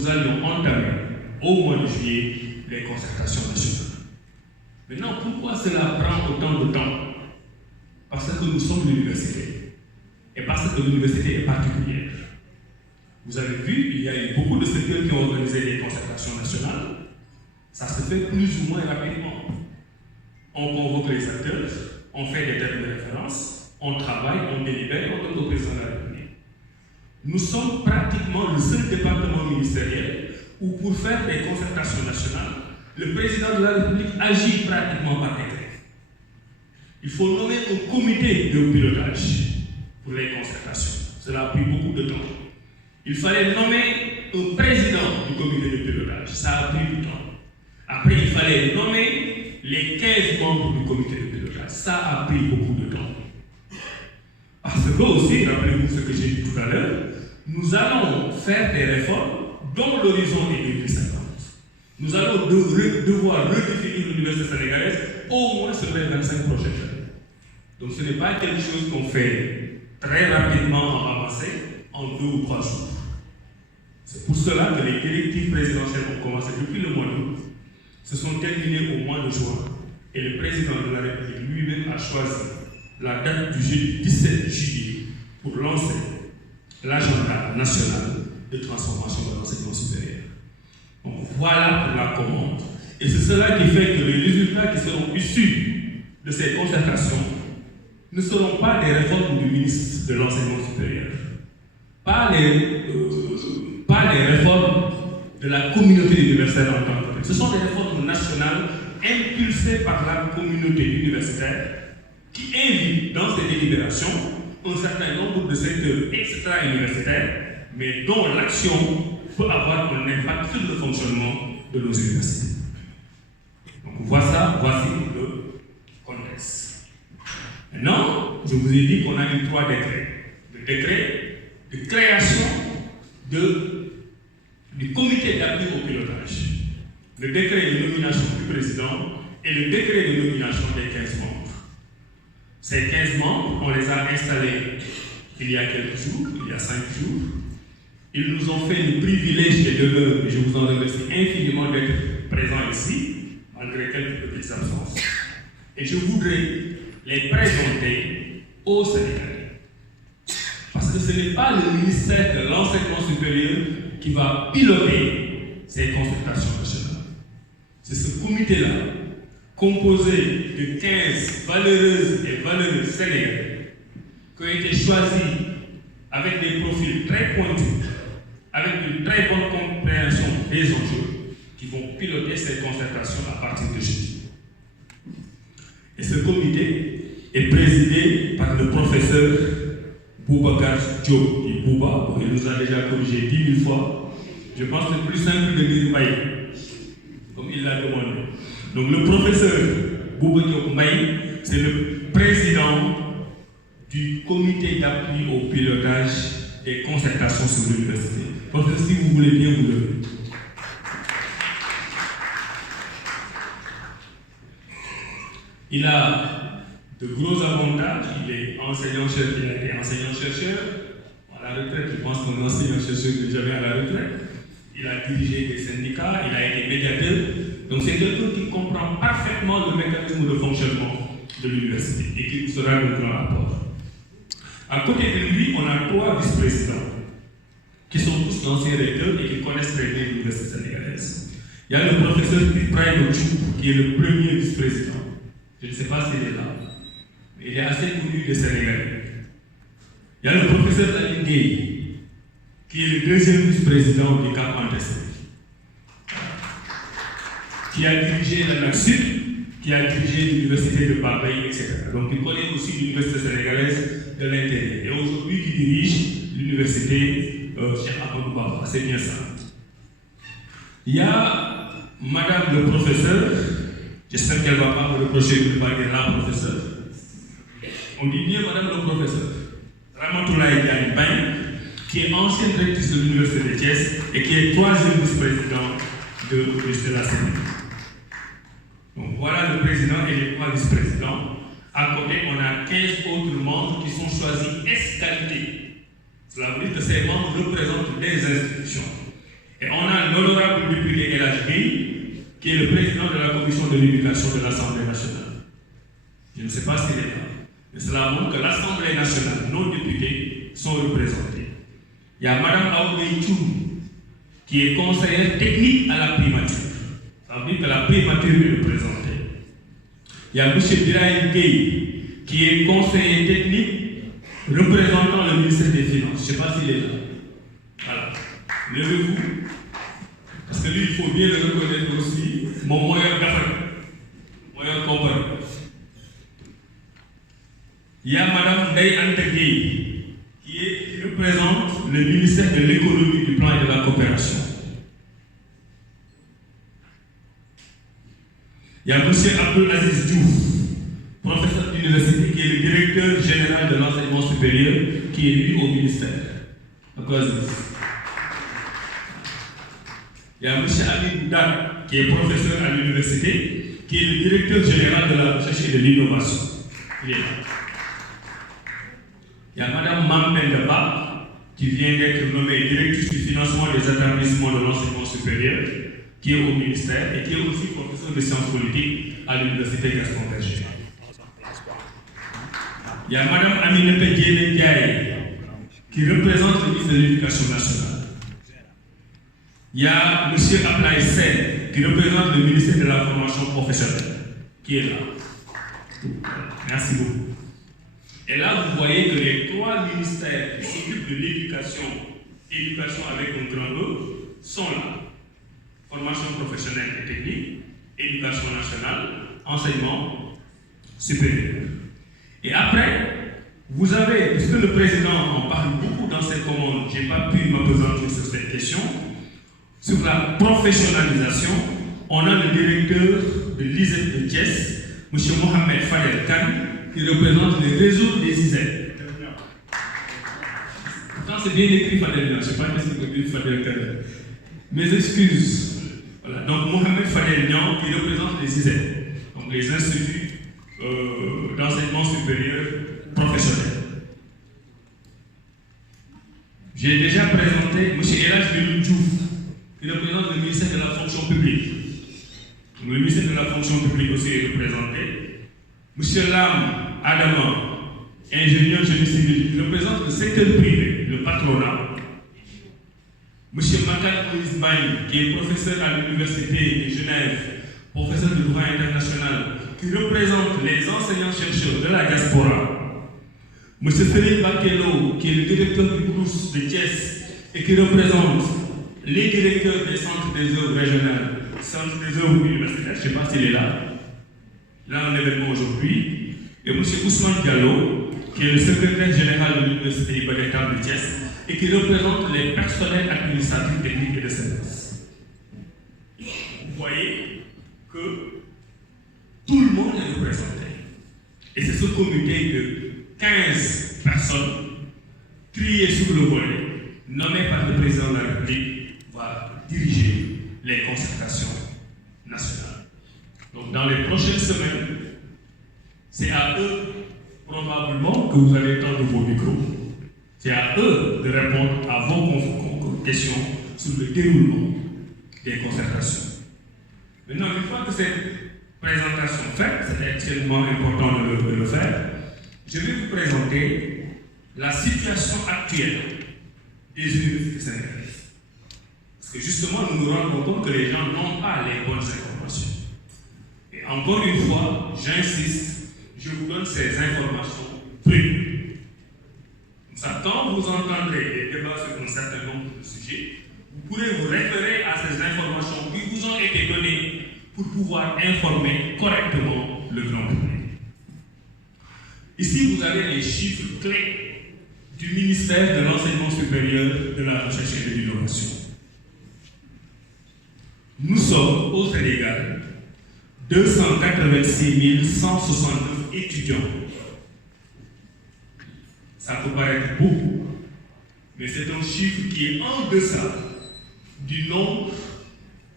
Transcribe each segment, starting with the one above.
nous allions entamer au mois de juillet les concertations nationales. Maintenant, pourquoi cela prend autant de temps? Parce que nous sommes l'université et parce que l'université est particulière. Vous avez vu, il y a eu beaucoup de secteurs qui ont organisé des concertations nationales. Ça se fait plus ou moins rapidement. On convoque les acteurs, on fait des termes de référence, on travaille, on délibère, on donne au président de la République. Nous sommes pratiquement le seul département ministériel où, pour faire des concertations nationales, le président de la République agit pratiquement par décret. Il faut nommer un comité de pilotage pour les concertations. Cela a pris beaucoup de temps. Il fallait nommer un président du comité de pilotage. Ça a pris du temps. Après, il fallait nommer les 15 membres du comité de pilotage. Ça a pris beaucoup de temps. Parce que aussi, rappelez-vous ce que j'ai dit tout à l'heure, nous allons faire des réformes dont l'horizon est 2050. Nous allons devoir redéfinir l'université sénégalaise au moins sur les 25 prochaines années. Donc ce n'est pas quelque chose qu'on fait très rapidement en avancée en 2 ou 3 jours. C'est pour cela que les directives présidentielles ont commencé depuis le mois d'août, se sont terminées au mois de juin, et le président de la République lui-même a choisi la date du jeudi 17 juillet pour lancer l'agenda national de transformation de l'enseignement supérieur. Donc voilà pour la commande. Et c'est cela qui fait que les résultats qui seront issus de ces concertations ne seront pas des réformes du ministre de l'enseignement supérieur, pas les réformes de la communauté universitaire en tant que telle. Ce sont des réformes nationales impulsées par la communauté universitaire qui invite dans ses délibérations un certain nombre de secteurs extra-universitaires, mais dont l'action peut avoir un impact sur le fonctionnement de nos universités. Donc voici le contexte. Maintenant, je vous ai dit qu'on a eu 3 décrets. Le décret de création du comité d'appui au pilotage, le décret de nomination du président et le décret de nomination des 15 membres. Ces 15 membres, on les a installés il y a quelques jours, il y a 5 jours. Ils nous ont fait le privilège et l'honneur, et je vous en remercie infiniment d'être présents ici, malgré quelques petites absences. Et je voudrais les présenter aux Sénégalais. Parce que ce n'est pas le ministère de l'Enseignement supérieur qui va piloter ces concertations nationales. C'est ce comité-là, composé de 15 valeureuses et valeureux Sénégalais, qui ont été choisis avec des profils très pointus, avec une très bonne compréhension des enjeux, qui vont piloter ces concertations à partir de jeudi. Et ce comité est présidé par le professeur Boubacar Diop. Et Bouba, il nous a déjà corrigé 10 000 fois. Je pense que c'est plus simple de dire Mbaye, comme il l'a demandé. Donc le professeur Bouba Diop Mbaye, c'est le président du comité d'appui au pilotage des concertations sur l'université. Professeur, si vous voulez bien vous lever. Il a de gros avantages. Il est enseignant-chercheur, il a été enseignant-chercheur. À la retraite, je pense qu'un enseignant-chercheur n'est jamais à la retraite. Il a dirigé des syndicats, il a été médiateur. Donc c'est quelqu'un qui comprend parfaitement le mécanisme de fonctionnement de l'université et qui sera de grand apport. À côté de lui, on a 3 vice-présidents qui sont tous d'anciens recteurs et qui connaissent très bien l'université sénégalaise. Il y a le professeur Ibrahim Tchoub, qui est le premier vice-président. Je ne sais pas s'il est là, mais il est assez connu des Sénégalais. Il y a le professeur Aline Gueye, qui est le 2e vice-président du Cap Antassé, qui a dirigé la NACSUD, qui a dirigé l'université de Bambey, etc. Donc il connaît aussi l'université sénégalaise de l'intérieur. Et aujourd'hui, il dirige l'université Cheikh Ahmadou Bamba. C'est bien ça. Il y a madame le professeur, j'espère qu'elle ne va pas me reprocher de ne pas dire la professeure. On dit bien madame le professeur. Ramatoulaye Diagne Bagne, qui est ancienne directrice de l'université de Thiès et qui est 3e vice-président de la Sénégal. Donc voilà le président et les 3 vice-présidents. À côté, on a 15 autres membres qui sont choisis ès qualité. Cela veut dire que ces membres représentent des institutions. Et on a l'honorable député El Hadj Gueye, qui est le président de la commission de l'éducation de l'Assemblée nationale. Je ne sais pas s'il est là, mais cela montre que l'Assemblée nationale, nos députés, sont représentés. Il y a Mme Aoubey Tchoum, qui est conseillère technique à la primature. Ça veut dire que la primature est représentée. Il y a M. Birahim Gueye, qui est conseiller technique représentant le ministère des Finances. Je ne sais pas s'il est là. Voilà. Levez-vous. Parce que lui, il faut bien le reconnaître aussi. Mon moyen d'affaires. Moyen compagnie. Il y a Mme Ndeye Anta Gueye, qui représente le ministère de l'économie, du plan et de la coopération. Il y a M. Abdul Aziz Diouf, professeur d'université, qui est le directeur général de l'enseignement supérieur, qui est lui au ministère. Il y a M. Ali Boudak, qui est professeur à l'université, qui est le directeur général de la recherche et de l'innovation. Il est là. Il y a Mme Mampenda Ba, qui vient d'être nommée directrice du financement des établissements de l'enseignement supérieur, qui est au ministère et qui est aussi professeur de sciences politiques à l'université Gaston Berger. Il y a Mme Aminata Diène Ndiaye, qui représente le ministre de l'Éducation nationale. Il y a M. Ablaye Sen, qui représente le ministère de la formation professionnelle, qui est là. Merci beaucoup. Et là, vous voyez que les trois ministères qui s'occupent de l'éducation, éducation avec un grand E, sont là. Formation professionnelle et technique, éducation nationale, enseignement supérieur. Et après, vous avez, puisque le président en parle beaucoup dans cette commande, je n'ai pas pu m'apesantir sur cette question, sur la professionnalisation, on a le directeur de l'ISEP de Thiès, M. Mohamed Fadel Khan, qui représente les réseaux des ISEP. Pourtant, c'est bien écrit Fadel Khan, je ne sais pas ce que veut dire Fadel Khan. Mes excuses. Voilà. Donc, Mohamed Fadel Niang, qui représente les ISEP, donc les instituts d'enseignement supérieur professionnel. J'ai déjà présenté M. El Hadj Diouf, qui représente le ministère de la fonction publique. Donc, le ministère de la fonction publique aussi est représenté. M. Lam Adama, ingénieur génie civil, qui représente le secteur privé, le patronat. M. Makar Moïse Baye, qui est professeur à l'Université de Genève, professeur de droit international, qui représente les enseignants-chercheurs de la diaspora. M. Félix Bakelo, qui est le directeur du CROUS de Thiès et qui représente les directeurs des centres des œuvres régionales, centres des œuvres universitaires, je ne sais pas s'il est là. Là, un événement aujourd'hui. Et M. Ousmane Diallo, qui est le secrétaire général de l'Université Iba Der Thiam de Thiès et qui représente les personnels administratifs, techniques et de service. Vous voyez que tout le monde est représenté. Et c'est ce comité de 15 personnes triées sur le volet, nommées par le président de la République, va diriger les concertations nationales. Donc dans les prochaines semaines, c'est à eux probablement que vous allez tendre vos micros. C'est à eux de répondre à vos questions sur le déroulement des concertations. Maintenant, une fois que cette présentation faite, c'est extrêmement important de le faire, je vais vous présenter la situation actuelle des universités sénégalaises. Parce que justement, nous nous rendons compte que les gens n'ont pas les bonnes informations. Et encore une fois, j'insiste, je vous donne ces informations prises. Quand vous entendrez des débats sur un certain nombre de sujets, vous pourrez vous référer à ces informations qui vous ont été données pour pouvoir informer correctement le grand public. Ici, vous avez les chiffres clés du ministère de l'Enseignement supérieur, de la Recherche et de l'Innovation. Nous sommes au Sénégal 286 169 étudiants. Ça peut paraître beaucoup, mais c'est un chiffre qui est en deçà du nombre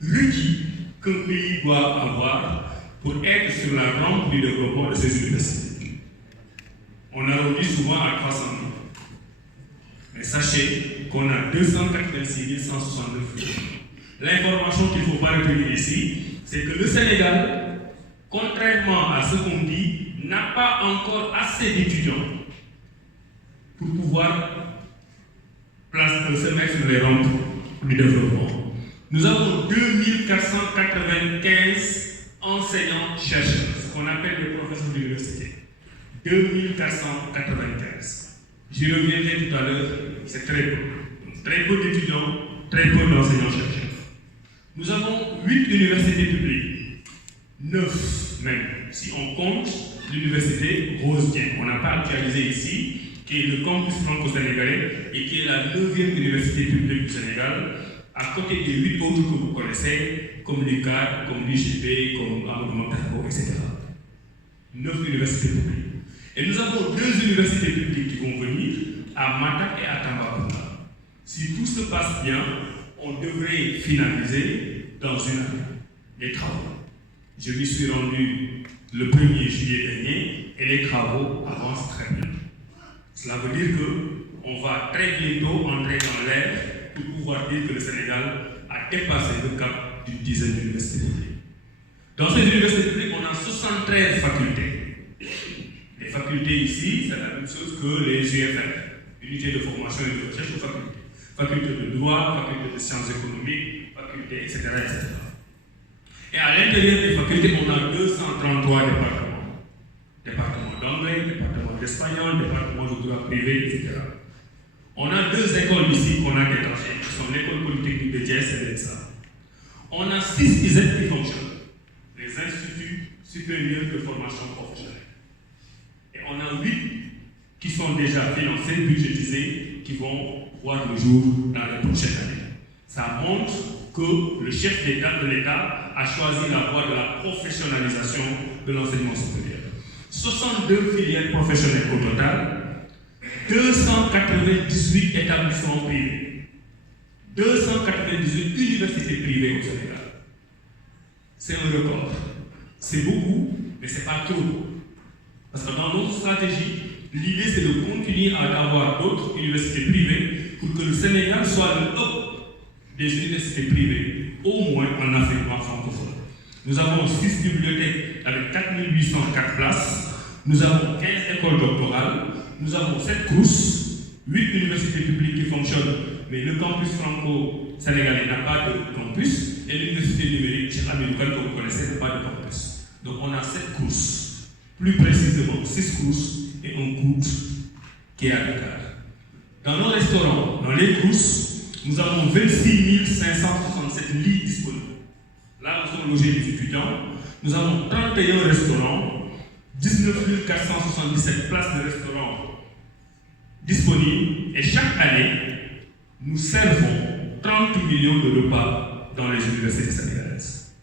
requis qu'un pays doit avoir pour être sur la rampe du développement de ses universités. On arrondit souvent à 300 000. Mais sachez qu'on a 286 169 filières. L'information qu'il ne faut pas retenir ici, c'est que le Sénégal, contrairement à ce qu'on dit, n'a pas encore assez d'étudiants pour pouvoir se mettre sur les rampes du développement. Nous avons 2495 enseignants-chercheurs, ce qu'on appelle des professeurs d'université. 2495. J'y reviendrai tout à l'heure, c'est très peu. Très peu d'étudiants, très peu d'enseignants-chercheurs. Nous avons 8 universités publiques, 9 même, si on compte l'université Rose-Dien, qu'on n'a pas actualisé ici, qui est le campus franco-sénégalais et qui est la 9e université publique du Sénégal, à côté des 8 autres que vous connaissez, comme l'UCAD, comme l'UGB, comme Amadou Montero, etc. 9 universités publiques. Et nous avons 2 universités publiques qui vont venir, à Matam et à Tambacounda. Si tout se passe bien, on devrait finaliser dans une année les travaux. Je m'y suis rendu le 1er juillet dernier et les travaux avancent très bien. Cela veut dire qu'on va très bientôt entrer dans l'ère pour pouvoir dire que le Sénégal a dépassé le cap d'une dizaine d'universités publiques. Dans ces universités publiques, on a 73 facultés. Les facultés ici, c'est la même chose que les UFR, unités de formation et de recherche aux facultés. Faculté de droit, faculté de sciences économiques, faculté, etc., etc. Et à l'intérieur des facultés, on a 233 départements. Département d'anglais, département d'espagnol, département de droit privé, etc. On a 2 écoles ici qu'on a détachées, qui sont l'école polytechnique de Thiès et l'ENSA. On a 6 ISEP qui fonctionnent, les instituts supérieurs de formation professionnelle. Et on a 8 qui sont déjà financés, budgétisés, qui vont voir le jour dans les prochaines années. Ça montre que le chef d'État de l'État a choisi la voie de la professionnalisation de l'enseignement supérieur. 62 filières professionnelles au total, 298 établissements privés, 298 universités privées au Sénégal. C'est un record. C'est beaucoup, mais ce n'est pas trop. Parce que dans notre stratégie, l'idée c'est de continuer à avoir d'autres universités privées pour que le Sénégal soit le top des universités privées, au moins en Afrique noire francophone. Nous avons 6 bibliothèques avec 4804 places, nous avons 15 écoles doctorales, nous avons 7 CROUS, 8 universités publiques qui fonctionnent, mais le campus franco-sénégalais n'a pas de campus, et l'université numérique américaine que vous connaissez n'a pas de campus. Donc on a 7 CROUS, plus précisément 6 CROUS et un COUD qui est à Dakar. Dans nos restaurants, dans les CROUS, nous avons 26 567 lits disponibles. Là où sont logés les étudiants. Nous avons 31 restaurants, 19 477 places de restaurants disponibles. Et chaque année, nous servons 30 millions de repas dans les universités sénégalaises.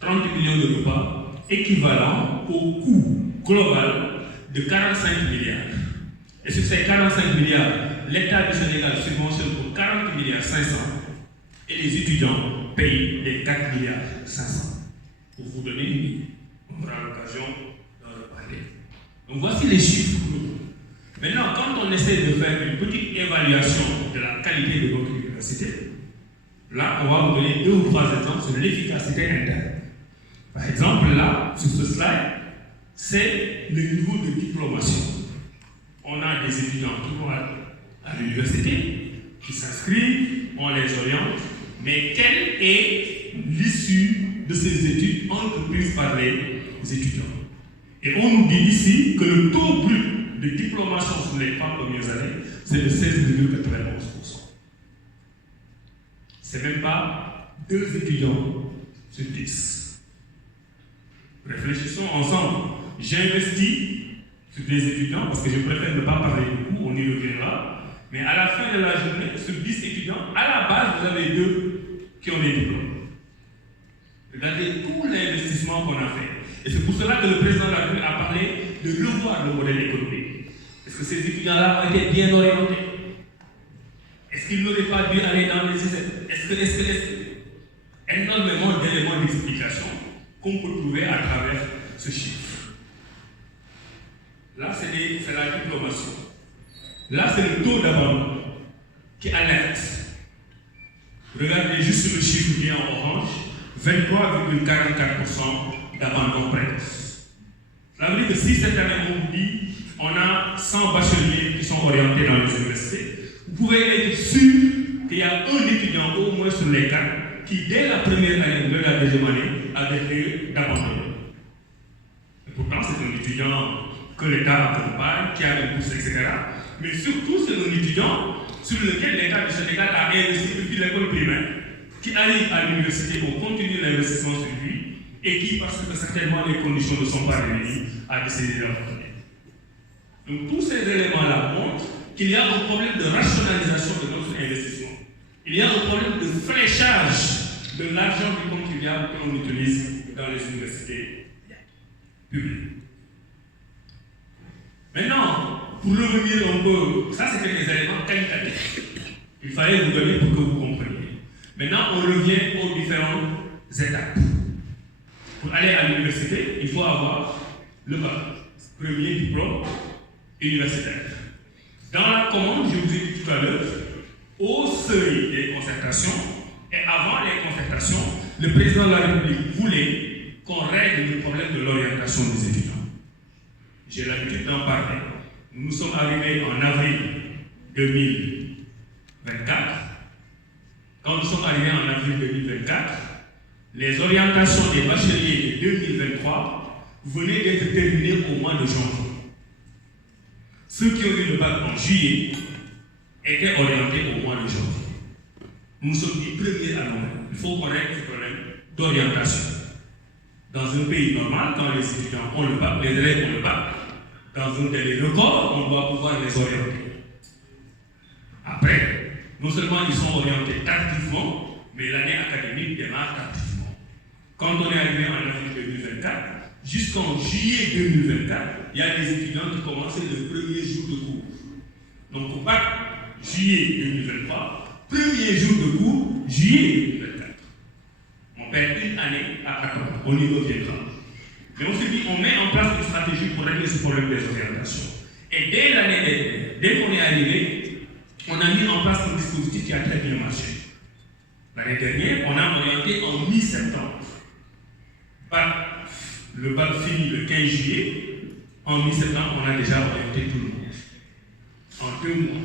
30 millions de repas équivalent au coût global de 45 milliards. Et sur ces 45 milliards, l'État du Sénégal subventionne pour 40 milliards 500 et les étudiants payent les 4 milliards 500. Pour vous donner une idée, on aura l'occasion d'en reparler. Donc voici les chiffres. Maintenant, quand on essaie de faire une petite évaluation de la qualité de notre université, là, on va vous donner 2 ou 3 exemples sur l'efficacité interne. Par exemple, là, sur ce slide, c'est le niveau de diplomation. On a des étudiants qui vont à l'université, qui s'inscrivent, on les oriente, mais quelle est l'issue de ces études entreprises par les étudiants? Et on nous dit ici que le taux brut de diplomation sur les 3 premières années, c'est de 16,91%. C'est même pas 2 étudiants sur 10. Réfléchissons ensemble. J'investis sur des étudiants, parce que je préfère ne pas parler beaucoup, on y reviendra. Mais à la fin de la journée, sur 10 étudiants, à la base, vous avez 2 qui ont des diplômes. Regardez tout l'investissement qu'on a fait. Et c'est pour cela que le président de la République a parlé de revoir le modèle économique. Est-ce que ces étudiants-là ont été bien orientés? Est-ce qu'ils n'auraient pas dû aller dans les ISEP? Est-ce que énormément d'éléments d'explication qu'on peut trouver à travers ce chiffre. Là, c'est la diplomation. Là, c'est le taux d'abandon. qui alertent. Regardez juste le chiffre bien en orange, 23,44% d'abandon précoce. Ça veut dire que si cette année on vous dit on a 100 bacheliers qui sont orientés dans les universités, vous pouvez être sûr qu'il y a un étudiant au moins sur les 4 qui, dès la première année ou la deuxième année, a décidé d'abandonner. Et pourtant, c'est un étudiant que l'État accompagne, qui a une bourse, etc. Mais surtout, c'est un étudiant sur lequel l'État du Sénégal a investi depuis l'école primaire, qui arrive à l'université, on continue l'investissement sur lui, et qui, parce que certainement les conditions ne sont pas réunies, a décidé d'abandonner. Donc tous ces éléments-là montrent qu'il y a un problème de rationalisation de notre investissement. Il y a un problème de fléchage de l'argent du contribuable que l'on utilise dans les universités publiques. Maintenant, pour revenir un peu, ça c'était des éléments qualitatifs. Il fallait vous donner pour que vous compreniez. Maintenant, on revient aux différentes étapes. Pour aller à l'université, il faut avoir le bac, premier diplôme universitaire. Dans la commande, je vous ai dit tout à l'heure, au seuil des concertations et avant les concertations, le président de la République voulait qu'on règle le problème de l'orientation des étudiants. J'ai l'habitude d'en parler. Nous sommes arrivés en avril 2024. Quand nous sommes arrivés en avril 2024, les orientations des bacheliers de 2023 venaient d'être terminées au mois de janvier. Ceux qui ont eu le bac en juillet étaient orientés au mois de janvier. Nous sommes dit premiers à Noël. Il faut qu'on règle ce problème d'orientation. Dans un pays normal, quand les étudiants ont le bac, les élèves ont le bac, dans un délai record, on doit pouvoir les orienter. Après, non seulement ils sont orientés tardivement, mais l'année académique démarre tardivement. Quand on est arrivé en avril 2024, jusqu'en juillet 2024, il y a des étudiants qui commençaient le premier jour de cours. Donc au bac, juillet 2023, premier jour de cours, juillet 2024. On perd une année à attendre, on y reviendra. Mais on se dit, on met en place une stratégie pour régler ce problème des orientations. Et dès l'année dernière, dès qu'on est arrivé, on a mis en place un dispositif qui a très bien marché. L'année dernière, on a orienté en mi-septembre. Le bac finit le 15 juillet. En mi-septembre, on a déjà orienté tout le monde. En 2 mois.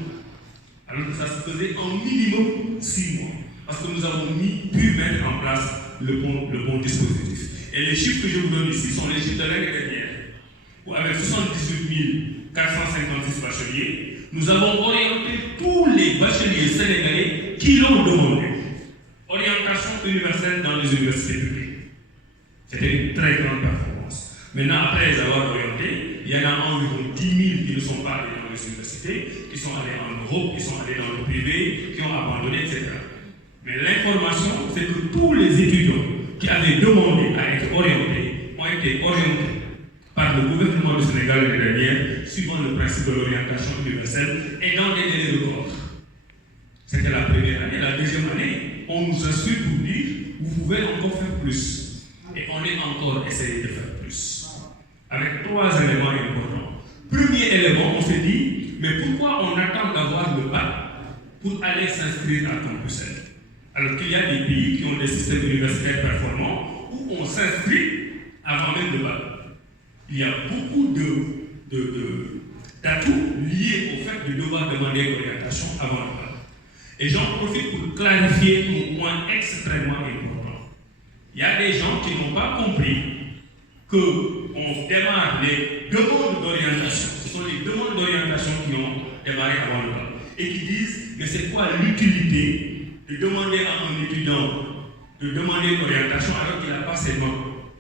Alors que ça se faisait en minimum 6 mois. Parce que nous avons pu mettre en place le bon dispositif. Et les chiffres que je vous donne ici sont les chiffres de l'année dernière. Où avec 78 456 bacheliers, nous avons orienté tous les bacheliers sénégalais qui l'ont demandé. Orientation universelle dans les universités publiques. C'était une très grande performance. Maintenant, après les avoir orientés, il y en a environ 10 000 qui ne sont pas allés dans les universités, qui sont allés en Europe, qui sont allés dans le privé, qui ont abandonné, etc. Mais l'information, c'est que tous les étudiants qui avaient demandé à être orientés ont été orientés par le gouvernement du Sénégal l'année dernière, suivant le principe de l'orientation universelle et dans des délais records. C'était la première année. La deuxième année, on nous instruit pour dire vous pouvez encore faire plus. Et on est encore essayé de faire plus. Avec 3 éléments importants. Premier élément, on s'est dit, mais pourquoi on attend d'avoir le bac pour aller s'inscrire à Campus L? Alors qu'il y a des pays qui ont des systèmes universitaires performants où on s'inscrit avant même le bac. Il y a beaucoup d'atouts liés au fait de devoir demander l'orientation avant le bac. Et j'en profite pour clarifier un point extrêmement important. Il y a des gens qui n'ont pas compris qu'on démarre les demandes d'orientation. Ce sont les demandes d'orientation qui ont démarré avant le bac. Et qui disent que c'est quoi l'utilité de demander à un étudiant de demander l'orientation alors qu'il n'a pas ses notes.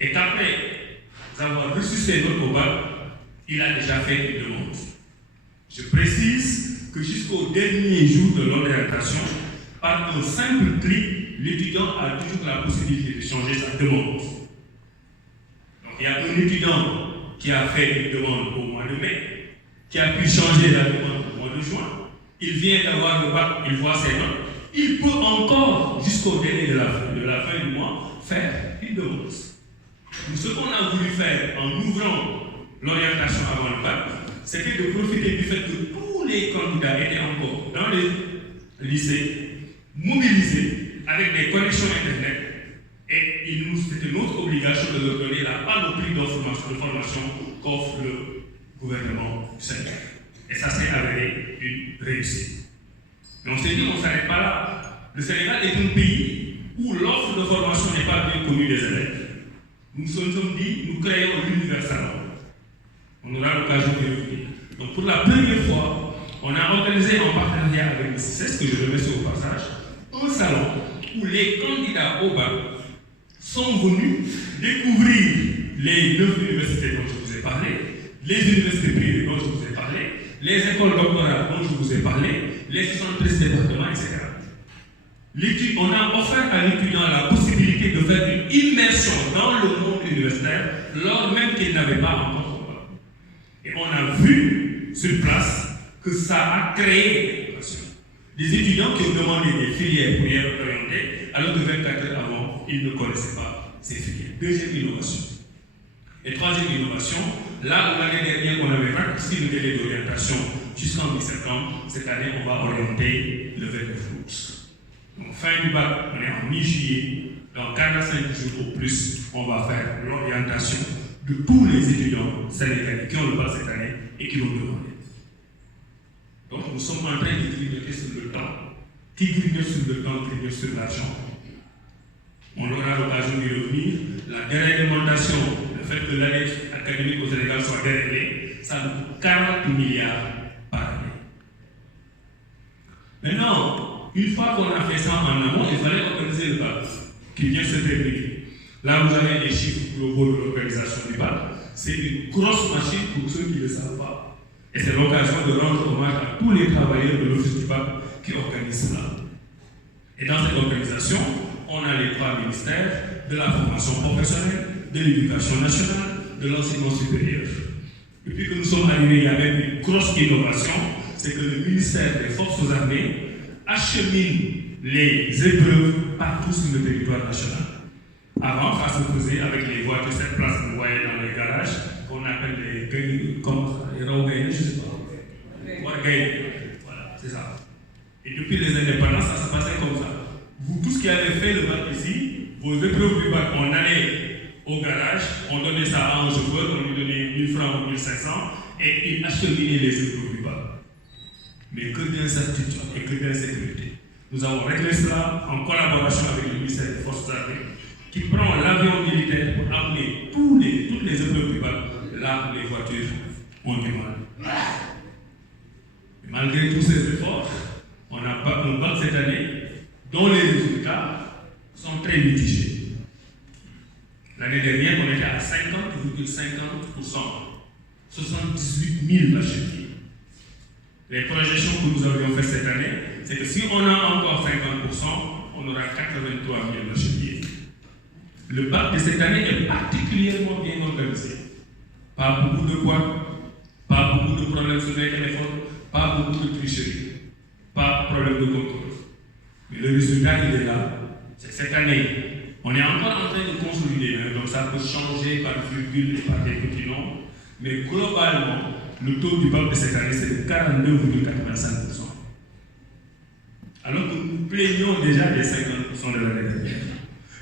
Et qu'après avoir reçu ses notes au bac, il a déjà fait une demande. Je précise que jusqu'au dernier jour de l'orientation, par un simple clic, l'étudiant a toujours la possibilité de changer sa demande. Donc il y a un étudiant qui a fait une demande au mois de mai, qui a pu changer la demande au mois de juin. Il vient d'avoir le bac, il voit ses notes. Il peut encore, jusqu'au délai de la fin du mois, faire une demande. Ce qu'on a voulu faire en ouvrant l'orientation avant le bac, c'était de profiter du fait que tous les candidats étaient encore dans lycées, mobilisés avec des connexions Internet. Et c'était notre obligation de leur donner la panoplie de formation qu'offre le gouvernement du Sénégal. Et ça s'est avéré une réussite. Mais on s'est dit, on ne s'arrête pas là. Le Sénégal est un pays où l'offre de formation n'est pas bien connue des élèves. Nous nous sommes dit, nous créons l'univers salon. On aura l'occasion de revenir. Donc pour la première fois, on a organisé en partenariat avec le CICES, que je remercie au passage, un salon où les candidats au bac sont venus découvrir les 9 universités dont je vous ai parlé, les universités privées dont je vous ai parlé, les écoles doctorales dont je vous ai parlé, les 73 départements, etc. On a offert à l'étudiant la possibilité de faire une immersion dans le monde universitaire, lors même qu'il n'avait pas encore son bac. Et on a vu sur place que ça a créé des étudiants qui ont demandé des filières pour y orienter, alors que 24 heures avant, ils ne connaissaient pas ces filières. Deuxième innovation. Et troisième innovation, là où l'année dernière on avait raccourci le délai d'orientation jusqu'en mi-septembre, cette année on va orienter le 29 août. Donc fin du bac, on est en mi-juillet, dans 45 jours au plus, on va faire l'orientation de tous les étudiants sénégalais qui ont le bac cette année et qui l'ont demandé. Donc nous sommes en train de grignoter sur le temps. Qui grignote sur le temps, grignote sur l'argent. On aura l'occasion d'y revenir. La déréglementation, le fait que l'année académique au Sénégal soit déréglée, ça nous coûte 40 milliards par année. Maintenant, une fois qu'on a fait ça en amont, il fallait organiser le bac, qui vient se terminer. Là, vous avez les chiffres globaux de l'organisation du bac. C'est une grosse machine pour ceux qui ne le savent pas. Et c'est l'occasion de rendre hommage à tous les travailleurs de l'Office du bac qui organisent cela. Et dans cette organisation, on a les 3 ministères de la formation professionnelle, de l'éducation nationale, de l'enseignement supérieur. Depuis que nous sommes arrivés, il y a même une grosse innovation, c'est que le ministère des Forces armées achemine les épreuves partout sur le territoire national. Avant, ça se faisait avec les voitures 7 places que vous voyez dans les garages, qu'on appelle les Raogaïnes, je ne sais pas. Voilà, c'est ça. Et depuis les indépendances, ça se passait comme ça. Vous, tous qui avez fait le bac ici, vos épreuves du bac, on allait au garage, on donnait ça à un chauffeur, on lui donnait 1000 francs ou 1500, et il acheminait les épreuves du bac. Mais que d'incertitude et que d'insécurité. Nous avons réglé cela en collaboration avec le ministère des Forces armées, qui prend l'avion militaire pour amener toutes les épreuves du bac là où les voitures ont du mal. Et malgré tous ces efforts, on n'a pas un bac cette année dont les résultats sont très mitigés. L'année dernière, on était à 50,50%, 78 000 bacheliers. Les projections que nous avions faites cette année, c'est que si on a encore 50%, on aura 83 000 bacheliers. Le bac de cette année est particulièrement bien organisé. Pas beaucoup de quoi, pas beaucoup de problèmes sur les téléphones, pas beaucoup de tricherie, pas de problème de contrôle. Mais le résultat, il est là. C'est cette année. On est encore en train de consolider, donc ça peut changer par virgule et par des petits nombres. Mais globalement, le taux du bac de cette année, c'est de 42,85%. Alors que nous plaignons déjà des 50% de l'année dernière.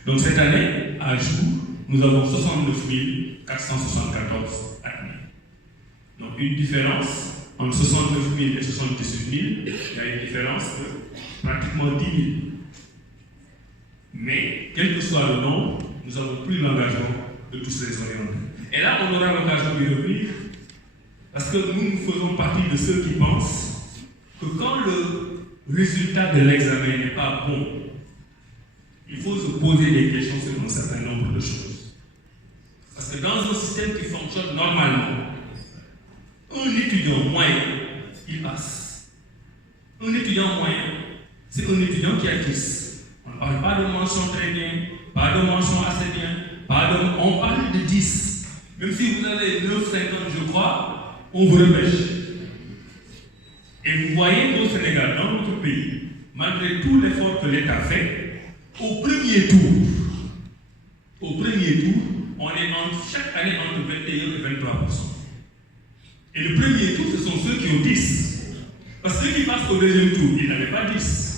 Donc cette année, à jour, nous avons 69 474 admis. Donc une différence entre 69 000 et 78 000, il y a une différence de pratiquement 10 000. Mais, quel que soit le nombre, nous avons pris l'engagement de tous les orienter. Et là, on aura l'occasion d'y revenir, parce que nous faisons partie de ceux qui pensent que quand le résultat de l'examen n'est pas bon, il faut se poser des questions sur un certain nombre de choses. Parce que dans un système qui fonctionne normalement, un étudiant moyen, il passe. Un étudiant moyen, c'est un étudiant qui acquise. On ne parle pas de mention très bien, pas de mention assez bien, on parle de 10. Même si vous avez 9,50, je crois, on vous repêche. Et vous voyez qu'au Sénégal, dans notre pays, malgré tout l'effort que l'État fait, au premier tour, on est chaque année entre 21 et 23%. Et le premier tour, ce sont ceux qui ont 10. Parce que ceux qui passent au deuxième tour, ils n'avaient pas 10.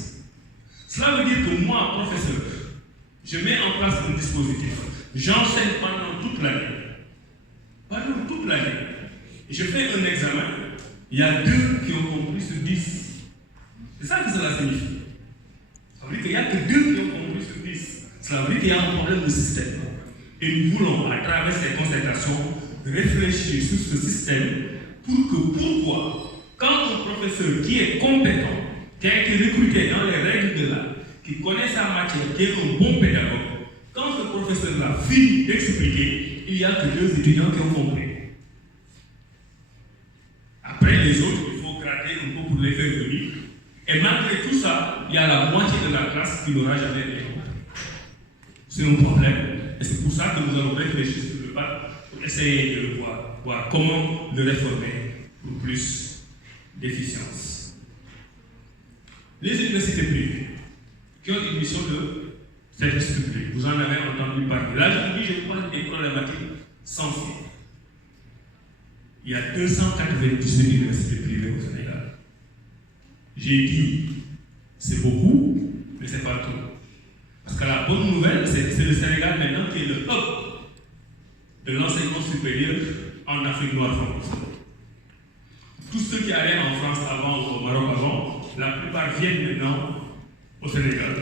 Cela veut dire que moi, professeur, je mets en place un dispositif. J'enseigne pendant toute l'année. Pendant toute l'année. Je fais un examen. Il y a 2 qui ont compris sur 10. C'est ça que cela signifie. Ça veut dire qu'il n'y a que 2 qui ont compris sur 10. Cela veut dire qu'il y a un problème de système. Et nous voulons, à travers ces concertations, réfléchir sur ce système pour que pourquoi, quand un professeur qui est compétent, qui a été recruté dans les règles de l'art, qui connaît sa matière, qui est un bon pédagogue, quand ce professeur-là finit d'expliquer, il n'y a que 2 étudiants qui ont compris. Après les autres, il faut gratter un peu pour les faire venir. Et malgré tout ça, il y a la moitié de la classe qui n'aura jamais rien. C'est un problème. Et c'est pour ça que nous allons réfléchir sur le bac pour essayer de le voir comment le réformer pour plus d'efficience. Les universités privées qui ont une mission de service public, vous en avez entendu parler. Là, je crois des problématiques sensibles. Il y a 298 universités privées au Sénégal. J'ai dit, c'est beaucoup, mais c'est pas tout. Parce que la bonne nouvelle, c'est le Sénégal maintenant qui est le hub de l'enseignement supérieur en Afrique noire francophone. Tous ceux qui allaient en France avant ou au Maroc avant, la plupart viennent maintenant au Sénégal.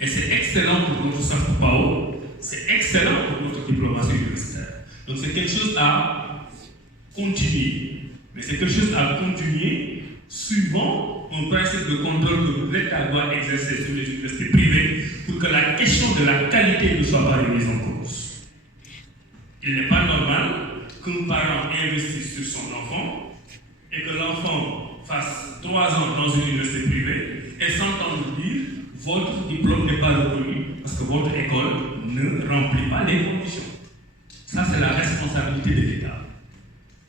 Et c'est excellent pour notre centre PAO, c'est excellent pour notre diplomatie universitaire. Donc c'est quelque chose à continuer. Mais c'est quelque chose à continuer suivant un principe de contrôle que l'État doit exercer sur les universités privées pour que la question de la qualité ne soit pas remise en cause. Il n'est pas normal qu'un parent investisse sur son enfant et que l'enfant fasse 3 ans dans une université privée et s'entende dire votre diplôme n'est pas reconnu parce que votre école ne remplit pas les conditions. Ça, c'est la responsabilité de l'État.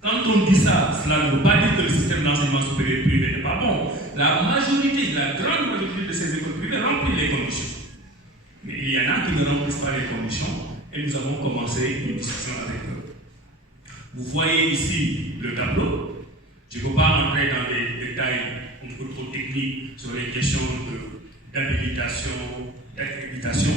Quand on dit ça, cela ne veut pas dire que le système d'enseignement supérieur privé n'est pas bon. La majorité, la grande majorité de ces écoles privées remplissent les conditions. Mais il y en a qui ne remplissent pas les conditions et nous avons commencé une discussion avec eux. Vous voyez ici le tableau. Je ne veux pas entrer dans des détails un peu trop techniques sur les questions d'habilitation, d'accréditation,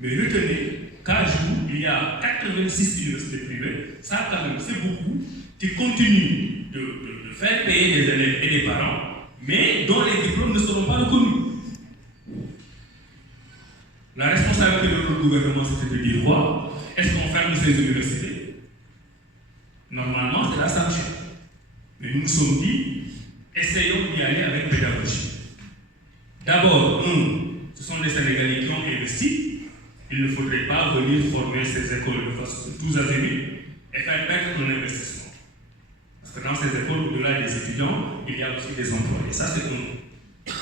mais retenez qu'à jour, il y a 86 universités privées, ça quand même c'est beaucoup, qui continuent de faire payer des élèves et des parents, mais dont les diplômes ne seront pas reconnus. La responsabilité de notre gouvernement, c'était de dire quoi? Est-ce qu'on ferme ces universités? Normalement, c'est la sanction. Mais nous nous sommes dit, essayons d'y aller avec pédagogie. D'abord, ce sont des Sénégalais qui ont investi. Il ne faudrait pas venir former ces écoles de façon tous azimuts et faire perdre un investissement. Parce que dans ces écoles, au-delà des étudiants, il y a aussi des emplois. Et ça, c'est un.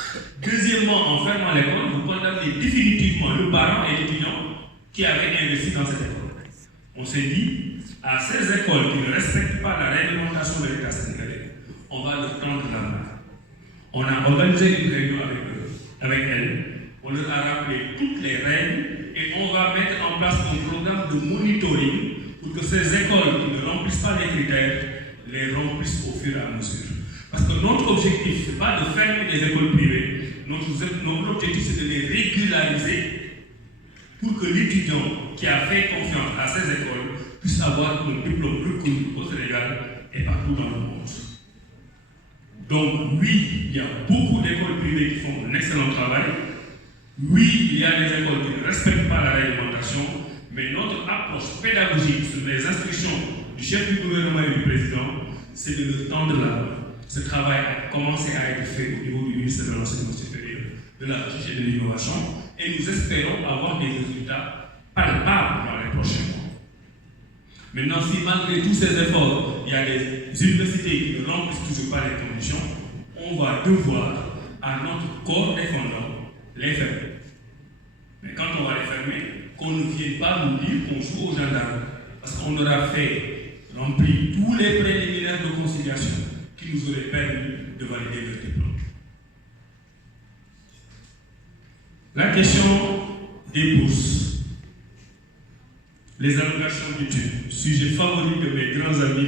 Deuxièmement, en fermant l'école, vous condamnez définitivement le parent et l'étudiant qui avait investi dans cette école. On s'est dit, à ces écoles qui ne respectent pas la réglementation de l'État sénégalais, on va leur tendre la main. On a organisé une réunion avec elles, on leur a rappelé toutes les règles et on va mettre en place un programme de monitoring pour que ces écoles qui ne remplissent pas les critères les remplissent au fur et à mesure. Parce que notre objectif, ce n'est pas de fermer des écoles privées, notre objectif c'est de les régulariser pour que l'étudiant qui a fait confiance à ces écoles puisse avoir un diplôme reconnu au Sénégal et partout dans le monde. Donc oui, il y a beaucoup d'écoles privées qui font un excellent travail. Oui, il y a des écoles qui ne respectent pas la réglementation, mais notre approche pédagogique sur les instructions du chef du gouvernement et du président, c'est de leur tendre la main. Ce travail a commencé à être fait au niveau du ministère de l'Enseignement supérieur, de la Recherche et de l'Innovation, et nous espérons avoir des résultats palpables dans les prochains mois. Maintenant, si malgré tous ces efforts, il y a des universités qui ne remplissent toujours pas les conditions, on va devoir, à notre corps défendant, les fermer. Mais quand on va les fermer, qu'on ne vienne pas nous dire qu'on joue aux gendarmes, parce qu'on aura rempli tous les préliminaires de conciliation qui nous auraient permis de valider le diplôme. La question des bourses. Les allocations d'études, sujet favori de mes grands amis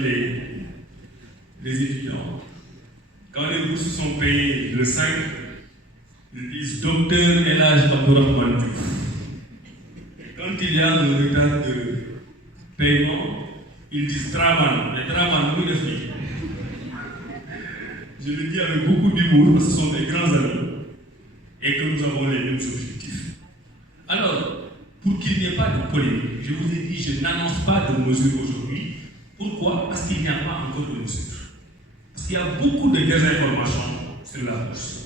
les étudiants. Quand les bourses sont payées le 5, Ils disent docteur El Hadj Abdourahmane Diouf. Et quand il y a un retard de paiement, ils disent Draman. Mais Draman, oui, le flic. Je le dis avec beaucoup d'humour parce que ce sont des grands amis et que nous avons les mêmes objectifs. Alors, pour qu'il n'y ait pas de polémique, je vous ai dit, je n'annonce pas de mesures aujourd'hui. Pourquoi? Parce qu'il n'y a pas encore de mesures. Parce qu'il y a beaucoup de désinformations sur la bourse.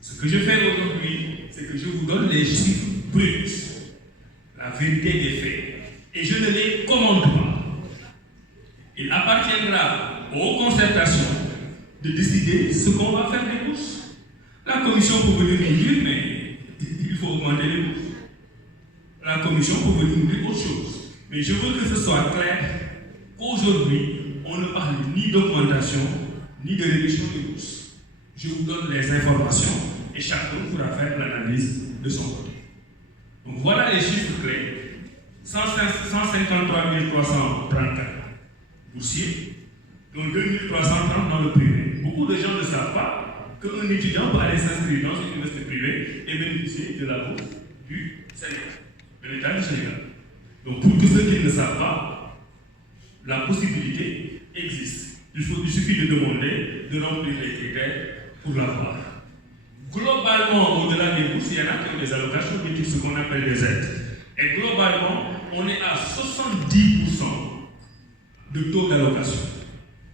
Ce que je fais aujourd'hui, c'est que je vous donne les chiffres bruts, la vérité des faits. Et je ne les commande pas. Il appartiendra aux concertations de décider ce qu'on va faire des bourses. La commission peut venir nous dire, mais il faut augmenter les bourses. La commission peut venir nous dire autre chose. Mais je veux que ce soit clair qu'aujourd'hui, on ne parle ni d'augmentation, ni de réduction des bourses. Je vous donne les informations et chacun pourra faire l'analyse de son côté. Donc voilà les chiffres clés. 153 334 boursiers, dont 2330 dans le privé. Beaucoup de gens ne savent pas qu'un étudiant peut aller s'inscrire dans une université privée et bénéficier de la bourse du Sénégal, de l'État du Sénégal. Donc pour tous ceux qui ne savent pas, la possibilité existe. Il suffit de demander, de remplir les critères pour l'avoir. Globalement, au-delà des bourses, il y en a qui ont des allocations d'études, ce qu'on appelle des aides. Et globalement, on est à 70% de taux d'allocation.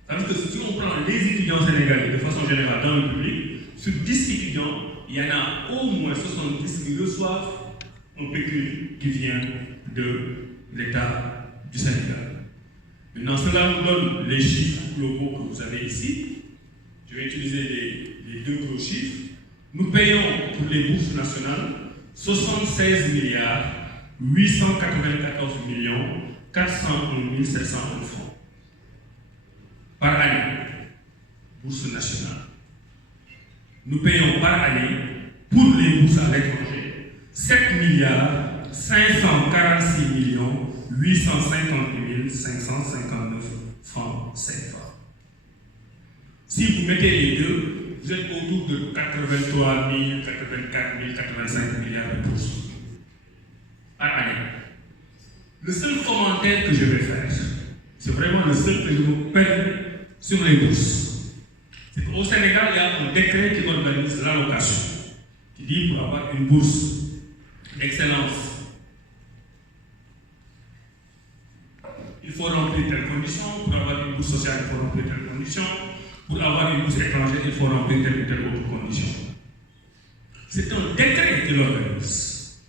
Ça veut dire que si on prend les étudiants sénégalais de façon générale dans le public, sur 10 étudiants, il y en a au moins 70 qui reçoivent un pécule qui vient de l'État du Sénégal. Maintenant, cela nous donne les chiffres globaux que vous avez ici. Je vais utiliser les deux gros chiffres. Nous payons pour les bourses nationales 76 milliards 894 401 701 francs par année, bourse nationale. Nous payons par année, pour les bourses à l'étranger, 7 milliards 546 850 559 francs CFA. Si vous mettez les deux, vous êtes autour de 83 000, 84 000, 85 milliards de bourses par année. Le seul commentaire que je vais faire, c'est vraiment le seul que je vous permets sur les bourses. C'est qu'au Sénégal, il y a un décret qui organise l'allocation, qui dit pour avoir une bourse d'excellence, il faut remplir telles conditions. Pour avoir une bourse sociale, il faut remplir telles conditions. Pour avoir une bourse étrangère, il faut remplir telle ou telle autre condition. C'est un décret qui l'organise.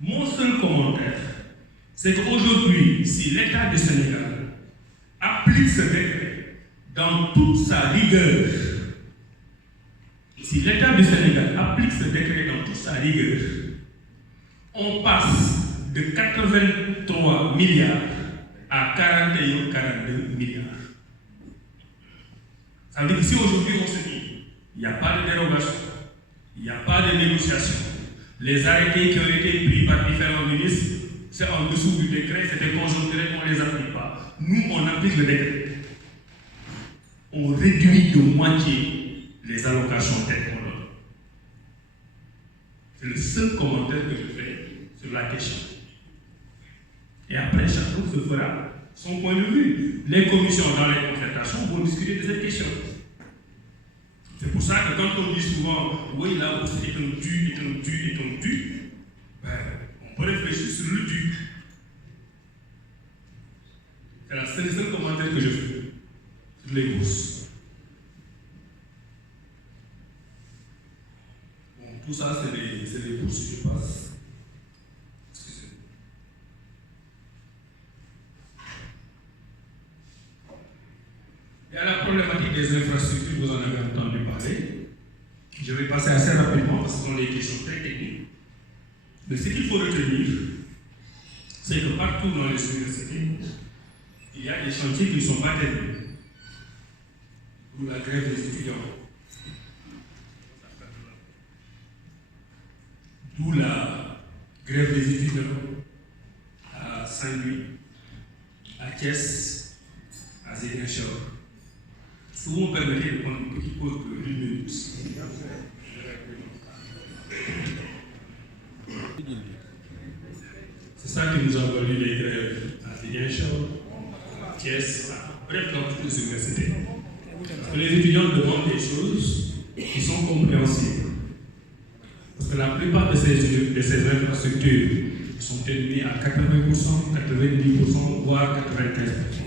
Mon seul commentaire, c'est qu'aujourd'hui, si l'État du Sénégal applique ce décret dans toute sa rigueur, si l'État du Sénégal applique ce décret dans toute sa rigueur, on passe de 83 milliards à 41-42 milliards. Ça veut dire que si aujourd'hui on se dit, il n'y a pas de dérogation, il n'y a pas de négociation, les arrêtés qui ont été pris par différents ministres, c'est en dessous du décret, c'était conjoncturel, on ne les applique pas. Nous, on applique le décret. On réduit de moitié les allocations telles qu'on donne. C'est le seul commentaire que je fais sur la question. Et après, chacun se fera son point de vue. Les commissions dans les concertations vont discuter de cette question. C'est pour ça que quand on dit souvent, oui, la bourse est un dû, ben, on peut réfléchir sur le dû. C'est le seul commentaire que je fais sur les bourses. Bon, tout ça, c'est les bourses, je passe. Il y a la problématique des infrastructures, vous en avez entendu parler. Je vais passer assez rapidement parce que ce sont des questions très techniques. Mais ce qu'il faut retenir, c'est que partout dans les universités, il y a des chantiers qui ne sont pas terminés. Pour la grève des étudiants. D'où la grève des étudiants à Saint-Louis, à Thiès, à Ziguinchor. Si vous me permettez de prendre une petite pause de 1 minute. ça qui nous a valu les grèves à Ziguinchor, à Thiès, bref, dans toutes les universités. Parce que les étudiants demandent des choses qui sont compréhensibles. Parce que la plupart de ces infrastructures sont terminées à 80%, 90%, voire 95%.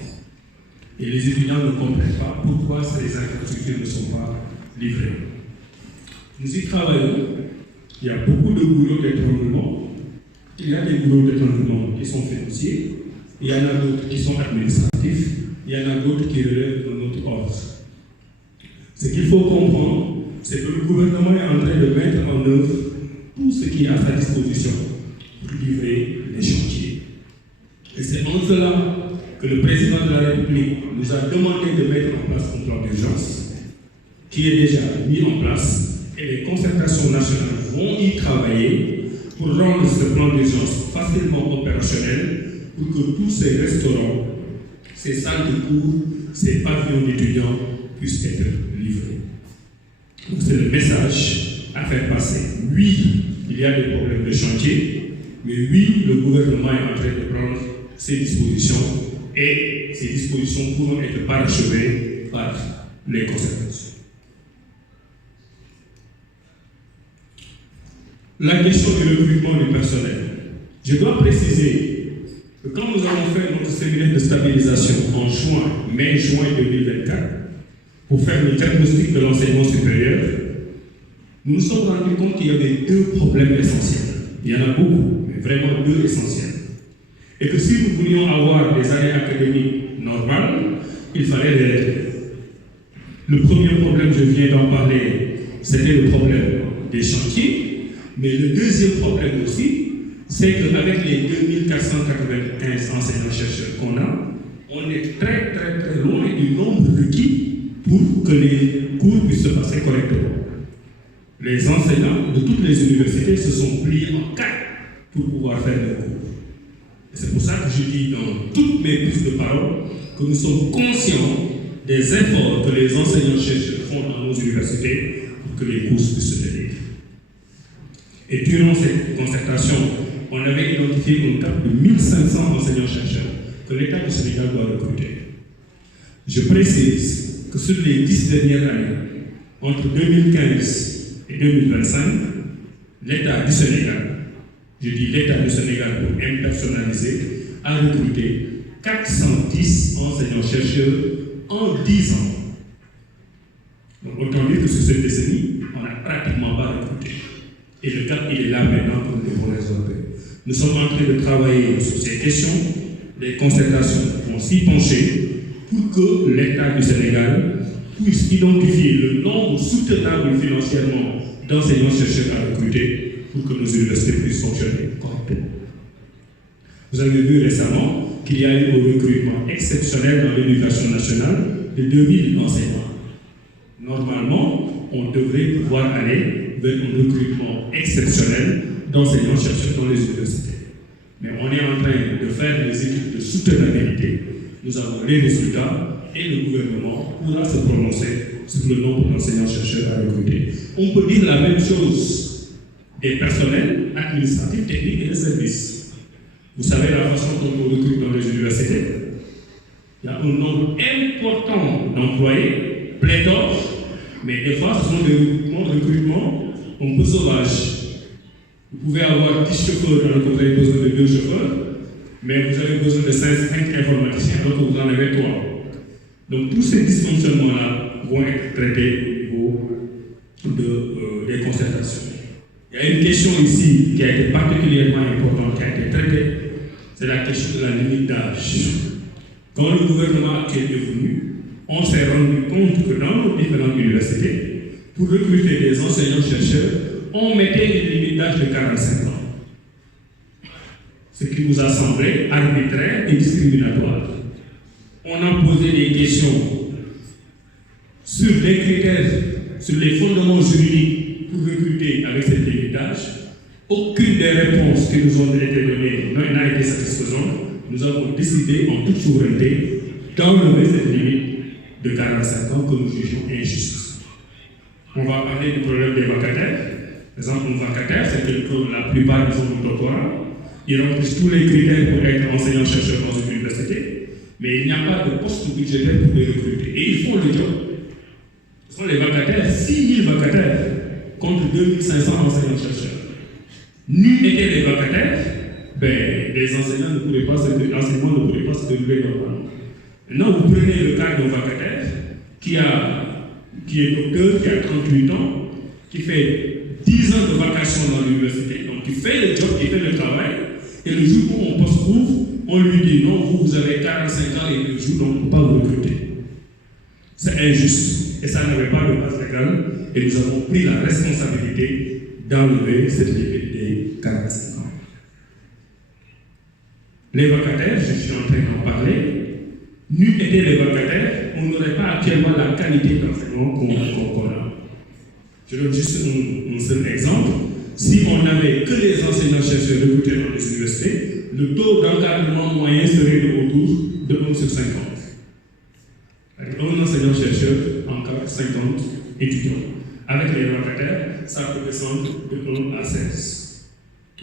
Et les étudiants ne comprennent pas pourquoi ces infrastructures ne sont pas livrées. Nous y travaillons. Il y a beaucoup de boulots d'étranglement. Il y a des boulots d'étranglement qui sont financiers. Il y en a d'autres qui sont administratifs. Il y en a d'autres qui relèvent de notre ordre. Ce qu'il faut comprendre, c'est que le gouvernement est en train de mettre en œuvre tout ce qui est à sa disposition pour livrer les chantiers. Et c'est en cela que le président de la République nous a demandé de mettre en place un plan d'urgence qui est déjà mis en place et les concertations nationales vont y travailler pour rendre ce plan d'urgence facilement opérationnel pour que tous ces restaurants, ces salles de cours, ces pavillons d'étudiants puissent être livrés. Donc c'est le message à faire passer. Oui, il y a des problèmes de chantier, mais oui, le gouvernement est en train de prendre ses dispositions et ces dispositions pourront être parachevées par les concertations. La question du recrutement du personnel. Je dois préciser que quand nous avons fait notre séminaire de stabilisation en mai-juin 2024, pour faire le diagnostic de l'enseignement supérieur, nous nous sommes rendus compte qu'il y avait deux problèmes essentiels. Il y en a beaucoup, mais vraiment deux essentiels. Et que si nous voulions avoir des années académiques normales, il fallait les régler. Le premier problème, je viens d'en parler, c'était le problème des chantiers. Mais le deuxième problème aussi, c'est qu'avec les 2495 enseignants-chercheurs qu'on a, on est très très très loin du nombre requis pour que les cours puissent se passer correctement. Les enseignants de toutes les universités se sont pliés en quatre pour pouvoir faire leurs cours. Et c'est pour ça que je dis dans toutes mes prises de parole que nous sommes conscients des efforts que les enseignants-chercheurs font dans nos universités pour que les cours puissent se dérouler. Et durant cette concertation, on avait identifié un cap de 1500 enseignants-chercheurs que l'État du Sénégal doit recruter. Je précise que sur les 10 dernières années, entre 2015 et 2025, l'État du Sénégal, je dis l'État du Sénégal pour impersonnaliser, a recruté 410 enseignants-chercheurs en 10 ans. Donc autant dire que sur cette décennie, on n'a pratiquement pas recruté. Et le cap, il est là maintenant pour nous résolver. Nous sommes en train de travailler sur ces questions. Les concertations vont s'y pencher pour que l'État du Sénégal puisse identifier le nombre soutenable financièrement d'enseignants-chercheurs à recruter pour que nos universités puissent fonctionner correctement. Vous avez vu récemment qu'il y a eu un recrutement exceptionnel dans l'éducation nationale de 2000 enseignants. Normalement, on devrait pouvoir aller vers un recrutement exceptionnel d'enseignants-chercheurs dans les universités. Mais on est en train de faire des études de soutenabilité. Nous avons les résultats et le gouvernement pourra se prononcer sur le nombre d'enseignants-chercheurs à recruter. On peut dire la même chose des personnels administratifs, techniques et de services. Vous savez la façon dont on recrute dans les universités. Il y a un nombre important d'employés, pléthore, mais des fois ce sont des recrutements un peu sauvages. Vous pouvez avoir 10 chauffeurs alors que vous avez besoin de 2 chauffeurs, mais vous avez besoin de 5 informaticiens alors que vous en avez 3. Donc tous ces dysfonctionnements-là vont être traités au niveau des concertations. Il y a une question ici qui a été particulièrement importante, qui a été traitée, c'est la question de la limite d'âge. Quand le gouvernement actuel est venu, on s'est rendu compte que dans nos différentes universités, pour recruter des enseignants-chercheurs, on mettait une limite d'âge de 45 ans. Ce qui nous a semblé arbitraire et discriminatoire. On a posé des questions sur les critères, sur les fondements juridiques pour recruter avec cette limite d'âge. Aucune des réponses qui nous ont été données n'a été satisfaisante. Nous avons décidé en toute souveraineté d'enlever cette limite de 45 ans que nous jugeons injuste. On va parler du problème des vacataires. Par exemple, un vacataire, c'est quelqu'un, la plupart ils ont un doctorat, ils remplissent tous les critères pour être enseignants-chercheurs dans une université, mais il n'y a pas de poste budgétaire pour les recruter. Et ils font le job. Ce sont les vacataires, 6 000 vacataires, contre 2 500 enseignants-chercheurs. Nul n'étaient les vacataires, les enseignants ne pourraient pas se dérouler normalement. Maintenant, vous prenez le cas d'un vacataire qui est docteur, qui a 38 ans, qui fait 10 ans de vacation dans l'université, donc qui fait le job, qui fait le travail, et le jour où mon poste ouvre, on lui dit non, vous avez 45 ans et 2 jours, donc on ne peut pas vous recruter. C'est injuste, et ça n'avait pas de base légale, et nous avons pris la responsabilité d'enlever cette limite des 45 ans. Les vacataires, je suis en train d'en parler, n'eût été les vacataires, on n'aurait pas actuellement la qualité d'enseignement qu'on a. Je donne juste un seul exemple. Si on n'avait que les enseignants-chercheurs recrutés dans les universités, le taux d'encadrement moyen serait autour de 1 sur 50. Un enseignant-chercheur encadre 50 étudiants. Avec les vacataires, ça peut descendre de 1 à 16.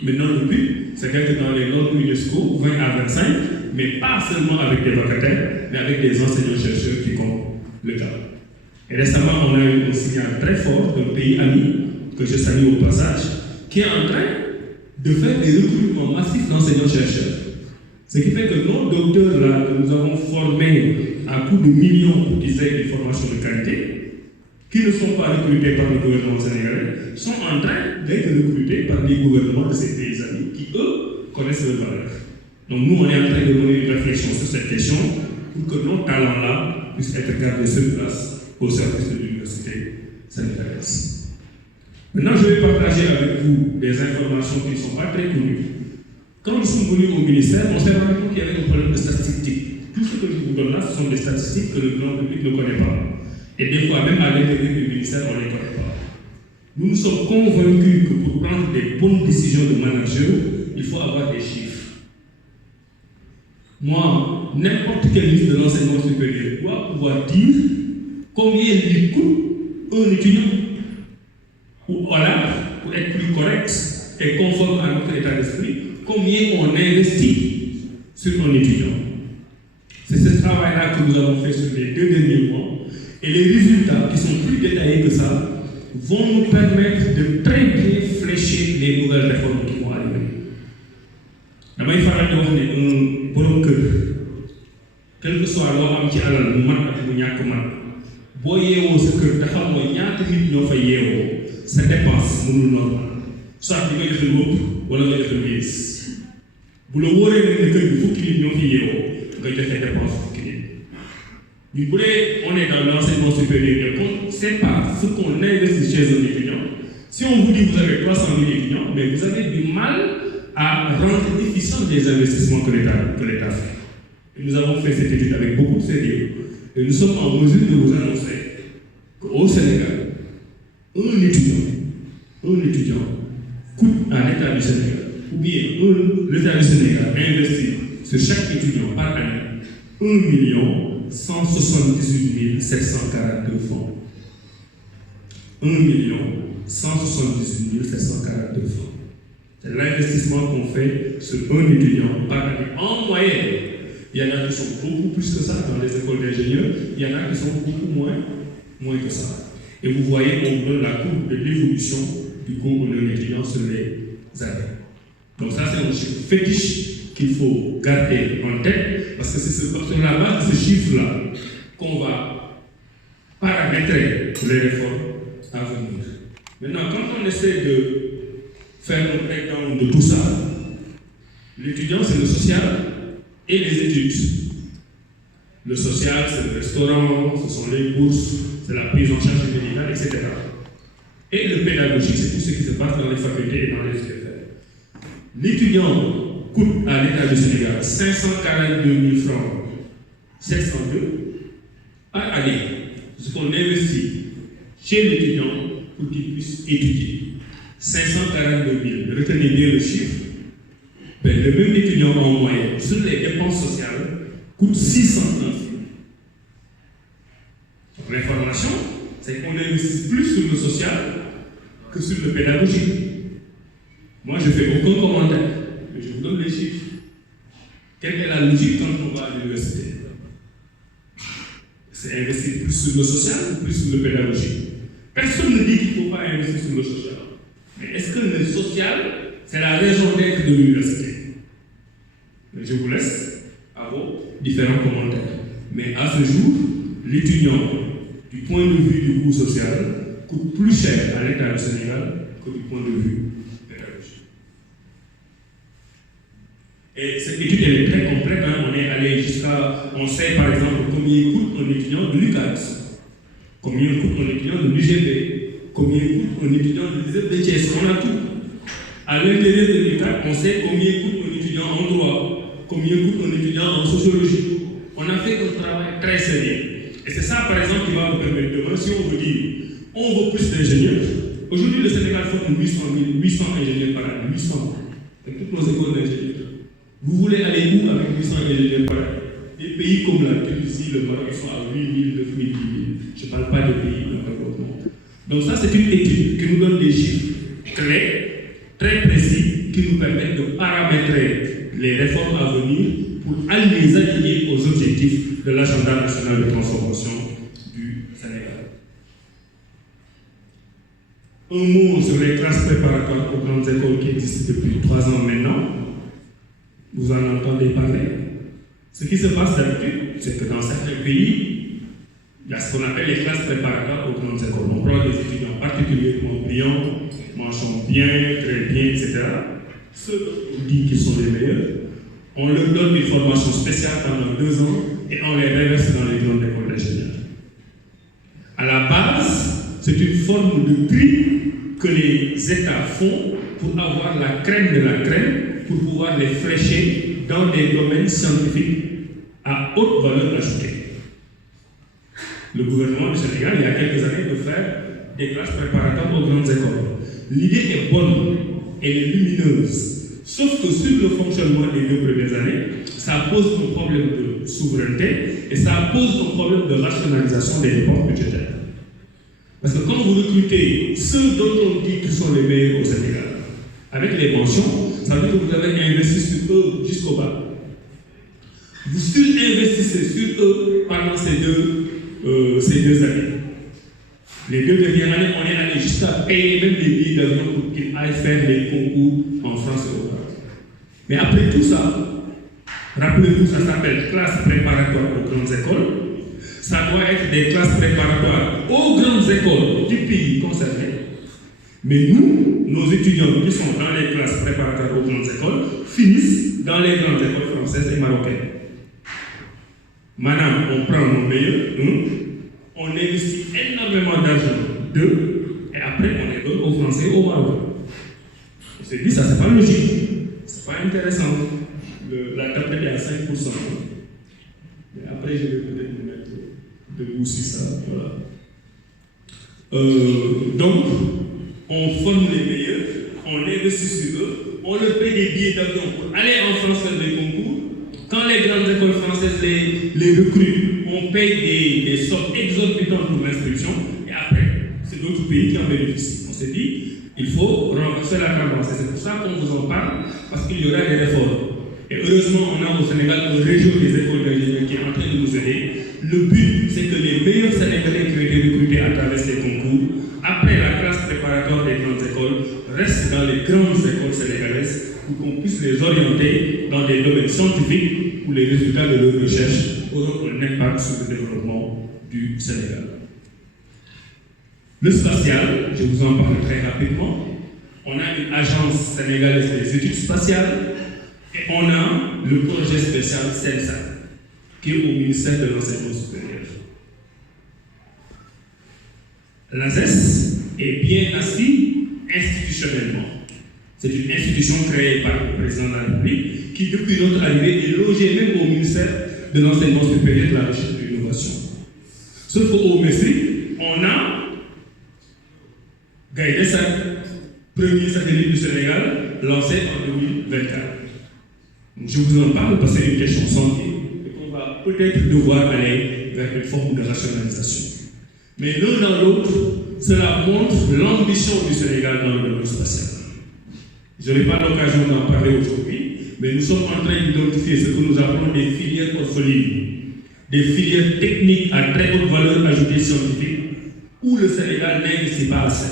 Maintenant, le but, c'est d'être dans les normes UNESCO, 20 à 25, mais pas seulement avec des vacataires, mais avec des enseignants-chercheurs qui comptent le cas. Et récemment, on a eu un signal très fort d'un pays ami, que je salue au passage, qui est en train de faire des recrutements massifs d'enseignants-chercheurs. Ce qui fait que nos docteurs-là, que nous avons formés à coups de millions pour qu'ils aient une formation de qualité, qui ne sont pas recrutés par le gouvernement sénégalais, sont en train d'être recrutés par les gouvernements de ces pays amis qui, eux, connaissent leurs valeurs. Donc nous, on est en train de mener une réflexion sur cette question pour que nos talents-là puissent être gardés sur place au service de l'université sénégalaise. Maintenant, je vais partager avec vous des informations qui ne sont pas très connues. Quand nous sommes venus au ministère, on s'est rendu compte qu'il y avait un problème de statistiques. Tout ce que je vous donne là, ce sont des statistiques que le grand public ne connaît pas. Et des fois, même à l'intérieur du ministère, on ne les connaît pas. Nous nous sommes convaincus que pour prendre des bonnes décisions de manager, il faut avoir des chiffres. Moi, n'importe quel ministre de l'enseignement supérieur doit pouvoir dire combien lui coûte un étudiant. Ou voilà, pour être plus correct et conforme à notre état d'esprit, combien on investit sur un étudiant. C'est ce travail-là que nous avons fait sur les 2 derniers mois. Et les résultats, qui sont plus détaillés que ça, vont nous permettre de très bien flécher les nouvelles réformes qui vont arriver. Damay faral di wax ne un borom kër, quel que soit loo am ci alal mu mat ak mu ñàkk mat, boo yeewoo sa kër te xamoo ñaata nit ñoo fa yeewoo, sa dépense mënul normal. Soit di nga joxe lu ëpp wala nga joxe lu yées. Bu la wóoree ne kër gi fukki nit ñoo fi yeewoo, nga joxe dépense fukki nit. Du coup, on est dans l'enseignement supérieur et qu'on ne sait pas ce qu'on investit chez un étudiant. Si on vous dit que vous avez 300 000 étudiants, mais vous avez du mal à rendre efficient les investissements que l'État fait. Et nous avons fait cette étude avec beaucoup de sérieux. Et nous sommes en mesure de vous annoncer qu'au Sénégal, un étudiant coûte à l'État du Sénégal, ou bien l'État du Sénégal investit sur chaque étudiant par année 1 178 742 francs. 1 178 742 francs. C'est l'investissement qu'on fait sur un étudiant par année. En moyenne, il y en a qui sont beaucoup plus que ça dans les écoles d'ingénieurs, il y en a qui sont beaucoup moins que ça. Et vous voyez, on donne la courbe de l'évolution du coût d'un étudiant sur les années. Donc ça, c'est un chiffre fétiche qu'il faut garder en tête, parce que c'est sur la base de ce chiffre-là qu'on va paramétrer les réformes à venir. Maintenant, quand on essaie de faire un breakdown de tout ça, l'étudiant, c'est le social et les études. Le social, c'est le restaurant, ce sont les bourses, c'est la prise en charge médicale, etc. Et le pédagogique, c'est tout ce qui se passe dans les facultés et dans les UFR. L'étudiant coûte à l'État du Sénégal 542 000 francs 702 par année. Ce qu'on investit chez l'étudiant pour qu'il puisse étudier. 542 000. Retenez bien le chiffre. Ben, le même étudiant en moyenne sur les dépenses sociales coûte 630 000. L'information, c'est qu'on investit plus sur le social que sur le pédagogique. Moi, je ne fais aucun commentaire. je vous donne les chiffres. Quelle est la logique quand on va à l'université? C'est investir plus sur le social ou plus sur le pédagogique? Personne ne dit qu'il ne faut pas investir sur le social. Mais est-ce que le social, c'est la raison d'être de l'université? Je vous laisse à vos différents commentaires. Mais à ce jour, l'étudiant, du point de vue du coût social, coûte plus cher à l'État du Sénégal que du point de vue pédagogique. Et cette étude, elle est très complète. Hein. On est allé jusqu'à. On sait par exemple combien coûte un étudiant de l'UCAD, combien coûte un étudiant de l'UGB, combien coûte un étudiant de l'ISEP. On a tout. À l'intérieur de l'UCAD, on sait combien coûte un étudiant en droit, combien coûte un étudiant en sociologie. On a fait un travail très sérieux. Et c'est ça, par exemple, qui va nous permettre demain, si on veut dire, on veut plus d'ingénieurs. Aujourd'hui, le Sénégal forme 800 ingénieurs par an. 800. Avec toutes nos écoles d'ingénieurs. Vous voulez aller où avec 800 ingénieurs par an? Des pays comme la Tunisie, le Maroc, ils sont à 8 000, 9 000, 10 000. Je ne parle pas des pays dans le développement. Donc ça, c'est une étude qui nous donne des chiffres clairs, très précis, qui nous permettent de paramétrer les réformes à venir pour les aligner aux objectifs de l'agenda national de transformation du Sénégal. Un mot sur les classes préparatoires aux grandes écoles qui existent depuis 3 ans maintenant. Vous en entendez parler. Ce qui se passe d'habitude, c'est que dans certains pays, il y a ce qu'on appelle les classes préparatoires aux grandes écoles. On prend des étudiants particulièrement brillants, marchant bien, très bien, etc. Ceux qu'on dit qu'ils sont les meilleurs, on leur donne une formation spéciale pendant 2 ans et on les reverse dans les grandes écoles d'ingénieurs. À la base, c'est une forme de tri que les États font pour avoir la crème de la crème, pour pouvoir les flécher dans des domaines scientifiques à haute valeur ajoutée. Le gouvernement du Sénégal, il y a quelques années, de faire des classes préparatoires aux grandes écoles. L'idée est bonne, elle est lumineuse. Sauf que sur le fonctionnement des 2 premières années, ça pose un problème de souveraineté et ça pose un problème de rationalisation des dépenses budgétaires. Parce que quand vous recrutez ceux dont on dit qu'ils sont les meilleurs au Sénégal, avec les mentions, ça veut dire que vous avez investi sur eux jusqu'au bas. Vous surinvestissez sur eux pendant ces deux années. Les 2 dernières années, on est allé jusqu'à payer même les billets d'avion pour qu'ils aillent faire les concours en France et au Canada. Mais après tout ça, rappelez-vous, ça s'appelle classe préparatoire aux grandes écoles. Ça doit être des classes préparatoires aux grandes écoles du pays concerné. Mais nous, nos étudiants qui sont dans les classes préparatoires aux grandes écoles finissent dans les grandes écoles françaises et marocaines. Madame, on prend nos meilleurs, on investit énormément d'argent d'eux, et après on les donne aux Français et aux Marocains. On s'est dit, ça c'est pas logique, c'est pas intéressant. La tablette est à 5%. Mais après, je vais peut-être me mettre debout sur ça. Voilà. Donc, on forme les meilleurs, on investit sur eux, on leur paye des billets d'avion pour aller en France faire des concours. Quand les grandes écoles françaises les recrutent, on paye des sommes exorbitantes pour l'inscription, et après, c'est d'autres pays qui en bénéficient. On s'est dit, il faut renverser la tendance. Et c'est pour ça qu'on vous en parle, parce qu'il y aura des réformes. Et heureusement, on a au Sénégal un réseau des écoles d'ingénieurs qui est en train de nous aider. Le but, c'est que les meilleurs Sénégalais qui ont été recrutés à travers ces concours, après la classe préparatoire des grandes écoles, restent dans les grandes écoles sénégalaises pour qu'on puisse les orienter dans des domaines scientifiques où les résultats de leurs recherches auront un impact sur le développement du Sénégal. Le spatial, je vous en parle très rapidement. On a une agence sénégalaise des études spatiales et on a le projet spécial CENSA qui est au ministère de l'Enseignement supérieur. L'ASES est bien assis institutionnellement. C'est une institution créée par le président de la République qui, depuis notre arrivée, est logée même au ministère de l'Enseignement supérieur, de la Recherche et de l'Innovation. Sauf qu'au MESRI, on a Gaïdé-Sat, premier satellite du Sénégal, lancé en 2024. Donc, je vous en parle parce que c'est une question centrale et qu'on va peut-être devoir aller vers une forme de rationalisation. Mais l'un dans l'autre, cela montre l'ambition du Sénégal dans le domaine spatial. Je n'ai pas l'occasion d'en parler aujourd'hui, mais nous sommes en train d'identifier ce que nous appelons des filières orphelines, des filières techniques à très haute valeur ajoutée scientifique, où le Sénégal n'investit pas assez.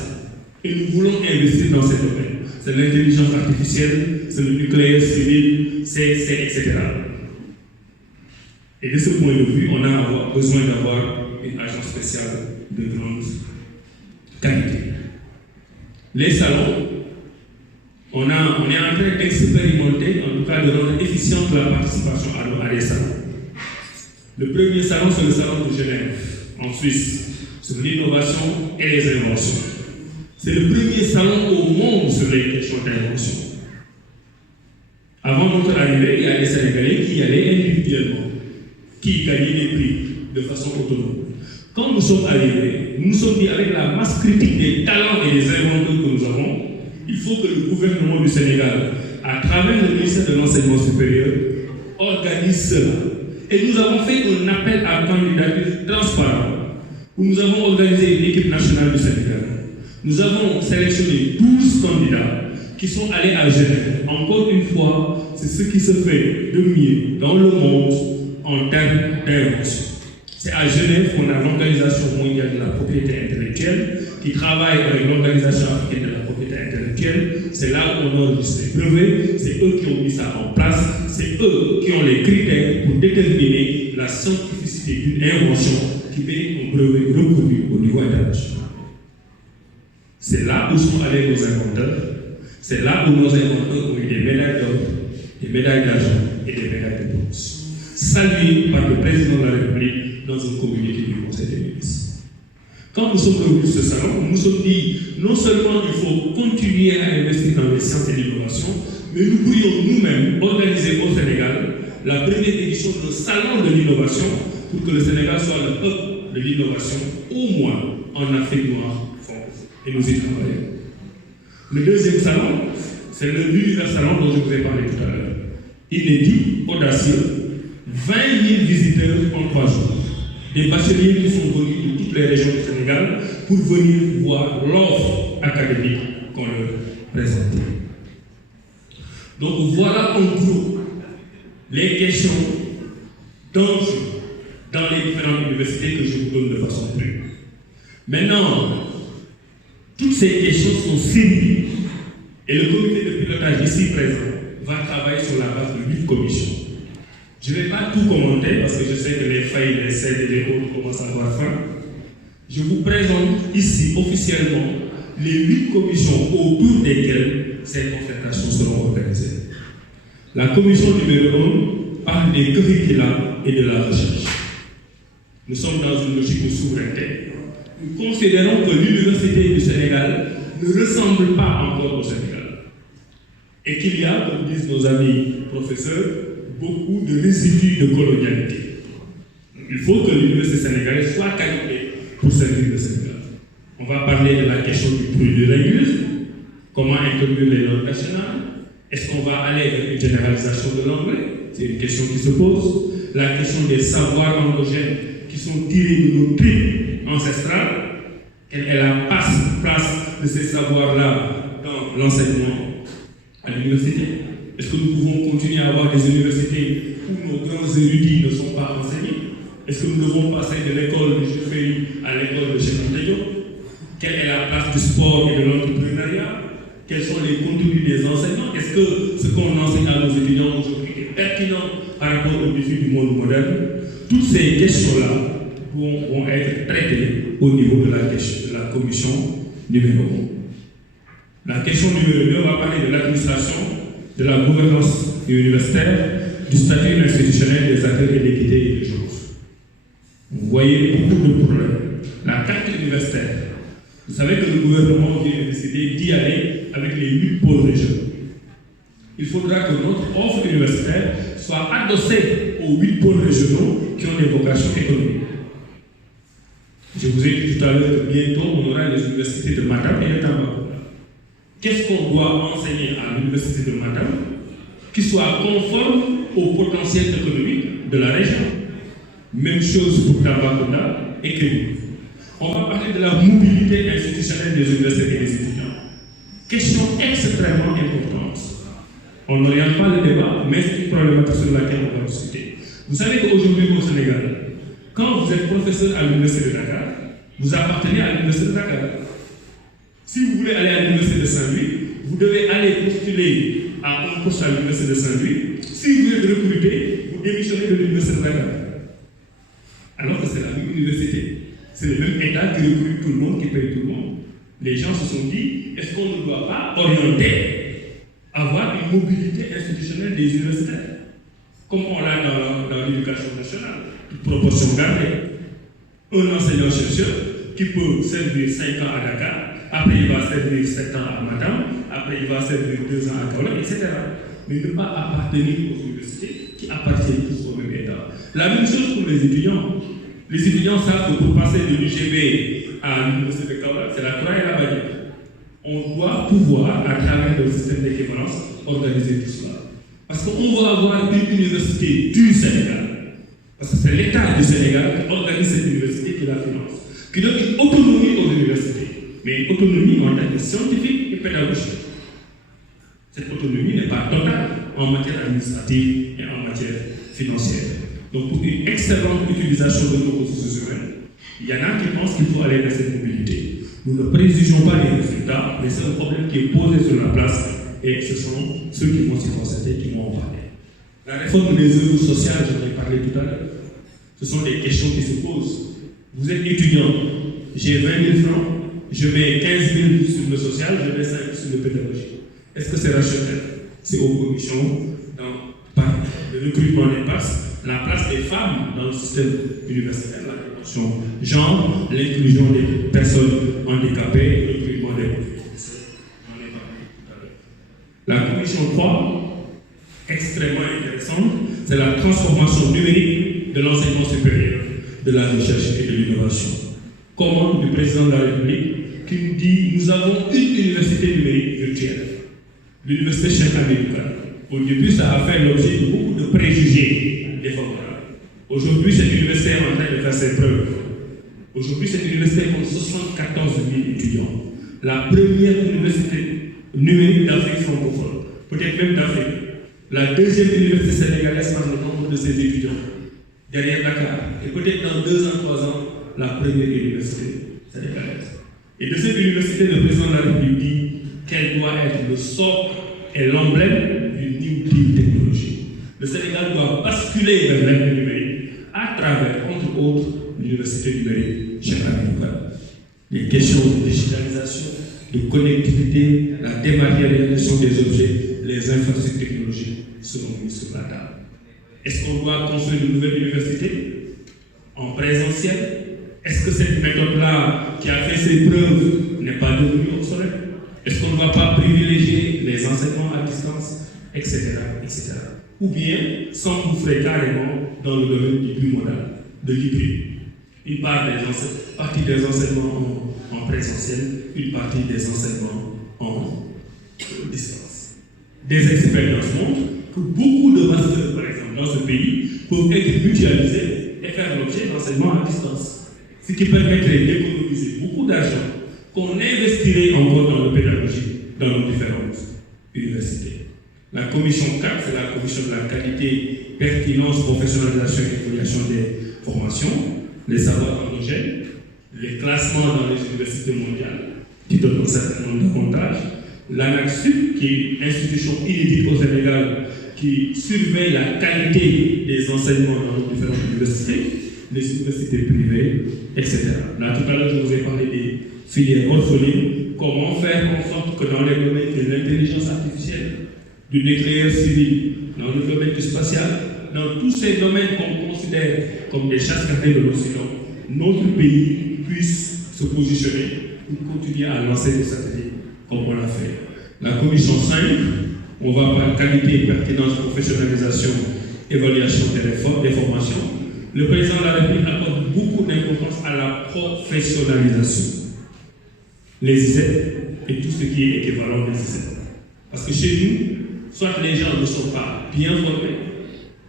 Et nous voulons investir dans ces domaines. C'est l'intelligence artificielle, c'est le nucléaire civil, etc. Et de ce point de vue, on a besoin d'avoir une agence spéciale de grande qualité. Les salons, on est en train d'expérimenter, en tout cas de rendre efficiente la participation à des salons. Le premier salon, c'est le salon de Genève, en Suisse, sur l'innovation et les inventions. C'est le premier salon au monde sur les questions d'invention. Avant notre arrivée, il y a des Sénégalais qui y allaient individuellement, qui gagnaient des prix de façon autonome. Quand nous sommes arrivés, nous nous sommes dit avec la masse critique des talents et des inventeurs que nous avons, il faut que le gouvernement du Sénégal, à travers le ministère de l'Enseignement supérieur, organise cela. Et nous avons fait un appel à candidature transparent, où nous avons organisé une équipe nationale du Sénégal. Nous avons sélectionné 12 candidats qui sont allés à Genève. Encore une fois, c'est ce qui se fait de mieux dans le monde en termes d'invention. C'est à Genève qu'on a l'Organisation mondiale de la propriété intellectuelle qui travaille avec l'Organisation africaine de la propriété intellectuelle. C'est là où on enregistre les brevets, c'est eux qui ont mis ça en place, c'est eux qui ont les critères pour déterminer la scientificité d'une invention qui mérite un brevet reconnu au niveau international. C'est là où sont allés nos inventeurs, c'est là où nos inventeurs ont eu des médailles d'or, des médailles d'argent et des médailles de bronze, salués par le président de la République dans un communiqué du Conseil des ministres. Quand nous sommes revenus sur ce salon, nous nous sommes dit non seulement il faut continuer à investir dans les sciences et l'innovation, mais nous pourrions nous-mêmes organiser au Sénégal la première édition de nos salons de l'innovation pour que le Sénégal soit le hub de l'innovation, au moins en Afrique noire. Et nous y travaillons. Le deuxième salon, c'est l'univers salon dont je vous ai parlé tout à l'heure. Inédit, audacieux, 20 000 visiteurs en 3 jours. Des bacheliers qui sont venus de toutes les régions du Sénégal pour venir voir l'offre académique qu'on leur présente. Donc voilà en gros les questions d'enjeux dans les différentes universités que je vous donne de façon plus. Maintenant, toutes ces questions sont séries et le comité de pilotage ici présent va travailler sur la base de 8 commissions. Je ne vais pas tout commenter parce que je sais que les failles, les cèdes et les autres commencent à avoir faim. Je vous présente ici officiellement les 8 commissions autour desquelles ces concertations seront organisées. La commission numéro 1 parle des curricula et de la recherche. Nous sommes dans une logique de souveraineté. Nous considérons que l'université du Sénégal ne ressemble pas encore au Sénégal. Et qu'il y a, comme disent nos amis professeurs, beaucoup de résidus de colonialité. Il faut que l'université sénégalaise soit qualifiée pour servir le Sénégal. On va parler de la question du plurilinguisme, comment introduire les langues nationales, est-ce qu'on va aller vers une généralisation de l'anglais? C'est une question qui se pose. La question des savoirs endogènes qui sont tirés de nos tripes ancestrales, quelle est la place de ces savoirs-là dans l'enseignement à l'université? Est-ce que nous pouvons continuer à avoir des universités où nos grands érudits ne sont pas enseignés? Est-ce que nous devons passer de l'école de Juffey à l'école de Cheikh Anta Diop? Quelle est la place du sport et de l'entrepreneuriat? Quels sont les contenus des enseignants? Est-ce que ce qu'on enseigne à nos étudiants aujourd'hui est pertinent par rapport aux défis du monde moderne? Toutes ces questions-là vont être traitées au niveau de la commission numéro 1. La question numéro 2 va parler de l'administration, de la gouvernance universitaire, du statut institutionnel des acteurs et d'équité et de genre. Vous voyez beaucoup de problèmes. La carte universitaire. Vous savez que le gouvernement vient de décider d'y aller avec les 8 pôles régionaux. Il faudra que notre offre universitaire soit adossée aux 8 pôles régionaux qui ont des vocations économiques. Je vous ai dit tout à l'heure que bientôt on aura les universités de Matam et de Tambacounda. Qu'est-ce qu'on doit enseigner à l'université de Matam qui soit conforme au potentiel économique de la région? Même chose pour Tambacounda et Kédougou. On va parler de la mobilité institutionnelle des universités et des étudiants. Question extrêmement importante. On n'oriente pas le débat, mais c'est une problématique sur laquelle on va discuter. Vous savez qu'aujourd'hui au Sénégal, quand vous êtes professeur à l'Université de Dakar, vous appartenez à l'Université de Dakar. Si vous voulez aller à l'Université de Saint-Louis, vous devez aller postuler à un poste à l'Université de Saint-Louis. Si vous êtes recruté, vous démissionnez de l'Université de Dakar. Alors que c'est la même université. C'est le même État qui recrute tout le monde, qui paye tout le monde. Les gens se sont dit, est-ce qu'on ne doit pas orienter, avoir une mobilité institutionnelle des universitaires, comme on l'a dans l'éducation nationale, toute proportion gardée. Un enseignant-chercheur qui peut servir 5 ans à Dakar, après il va servir 7 ans à Matam, après il va servir 2 ans à Kaolack, etc. Mais ne pas appartenir aux universités qui appartiennent tous au même État. La même chose pour les étudiants. Les étudiants savent que pour passer de l'UGB à l'université de Kaolack, c'est la croix et la bannière. On doit pouvoir, à travers le système d'équivalence, organiser tout cela. Parce qu'on va avoir une université du Sénégal. Parce que c'est l'État du Sénégal qui organise cette université qui la finance, qui donne une autonomie aux universités, mais une autonomie en termes scientifique et pédagogique. Cette autonomie n'est pas totale en matière administrative et en matière financière. Donc pour une excellente utilisation de nos ressources humaines, il y en a qui pensent qu'il faut aller vers cette mobilité. Nous ne préjugeons pas les résultats, mais c'est un problème qui est posé sur la place et ce sont ceux qui vont s'y concerter qui vont en parler. La réforme des œuvres sociales, j'en ai parlé tout à l'heure, ce sont des questions qui se posent. Vous êtes étudiant, j'ai 20 000 francs, je mets 15 000 sur le social, je mets 5 000 sur le pédagogique. Est-ce que c'est rationnel? C'est aux commissions, par le recrutement des places, la place des femmes dans le système universitaire, la promotion genre, l'inclusion des personnes handicapées, le recrutement des professeurs. J'en ai parlé tout à l'heure. La commission 3, extrêmement intéressante, c'est la transformation numérique de l'enseignement supérieur, de la recherche et de l'innovation. Commande du président de la République qui nous dit nous avons une université numérique virtuelle, l'université Cheikh Anta Diop. Au début, ça a fait l'objet de beaucoup de préjugés défavorables. Aujourd'hui, cette université est en train de faire ses preuves. Aujourd'hui, cette université compte 74 000 étudiants. La première université numérique d'Afrique francophone, peut-être même d'Afrique. La deuxième université sénégalaise par le nombre de ses étudiants, derrière Dakar. Et peut-être dans 2 ans, 3 ans, la première université sénégalaise. Et de cette université, le président de la République dit qu'elle doit être le socle et l'emblème d'une New Deal technologie. Le Sénégal doit basculer vers l'ère numérique à travers, entre autres, l'université numérique Cheikh Anta Diop. Les questions de digitalisation, de connectivité, la dématérialisation des objets, les infrastructures technologiques seront mises sur la table. Est-ce qu'on doit construire une nouvelle université en présentiel? Est-ce que cette méthode-là, qui a fait ses preuves, n'est pas devenue obsolète? Est-ce qu'on ne va pas privilégier les enseignements à distance, etc., etc. Ou bien s'engouffrer carrément dans le domaine du bimodal, de l'hybride. Une partie des enseignements en présentiel, une partie des enseignements en distance. Des expériences montrent que beaucoup de masters, par exemple, dans ce pays, peuvent être mutualisés et faire l'objet d'enseignements à distance. Ce qui permettrait d'économiser beaucoup d'argent qu'on investirait encore dans le pédagogique, dans nos différentes universités. La commission 4, c'est la commission de la qualité, pertinence, professionnalisation et évaluation des formations, les savoirs endogènes, les classements dans les universités mondiales, qui donnent un certain nombre d'avantages, l'ANACSUP, qui est une institution inédite au Sénégal, qui surveille la qualité des enseignements dans nos différentes universités, les universités privées, etc. Là, tout à l'heure, je vous ai parlé des filières orphelines. Comment faire en sorte que dans les domaines de l'intelligence artificielle, du nucléaire civil, dans le domaine du spatial, dans tous ces domaines qu'on considère comme des chasses gardées de l'Occident, notre pays puisse se positionner pour continuer à lancer des satellites comme on l'a fait. La commission 5, on va parler qualité, pertinence, professionnalisation, évaluation des formations. Le président de la République accorde beaucoup d'importance à la professionnalisation. Les ISEP et tout ce qui est équivalent des ISEP. Parce que chez nous, soit les gens ne sont pas bien formés,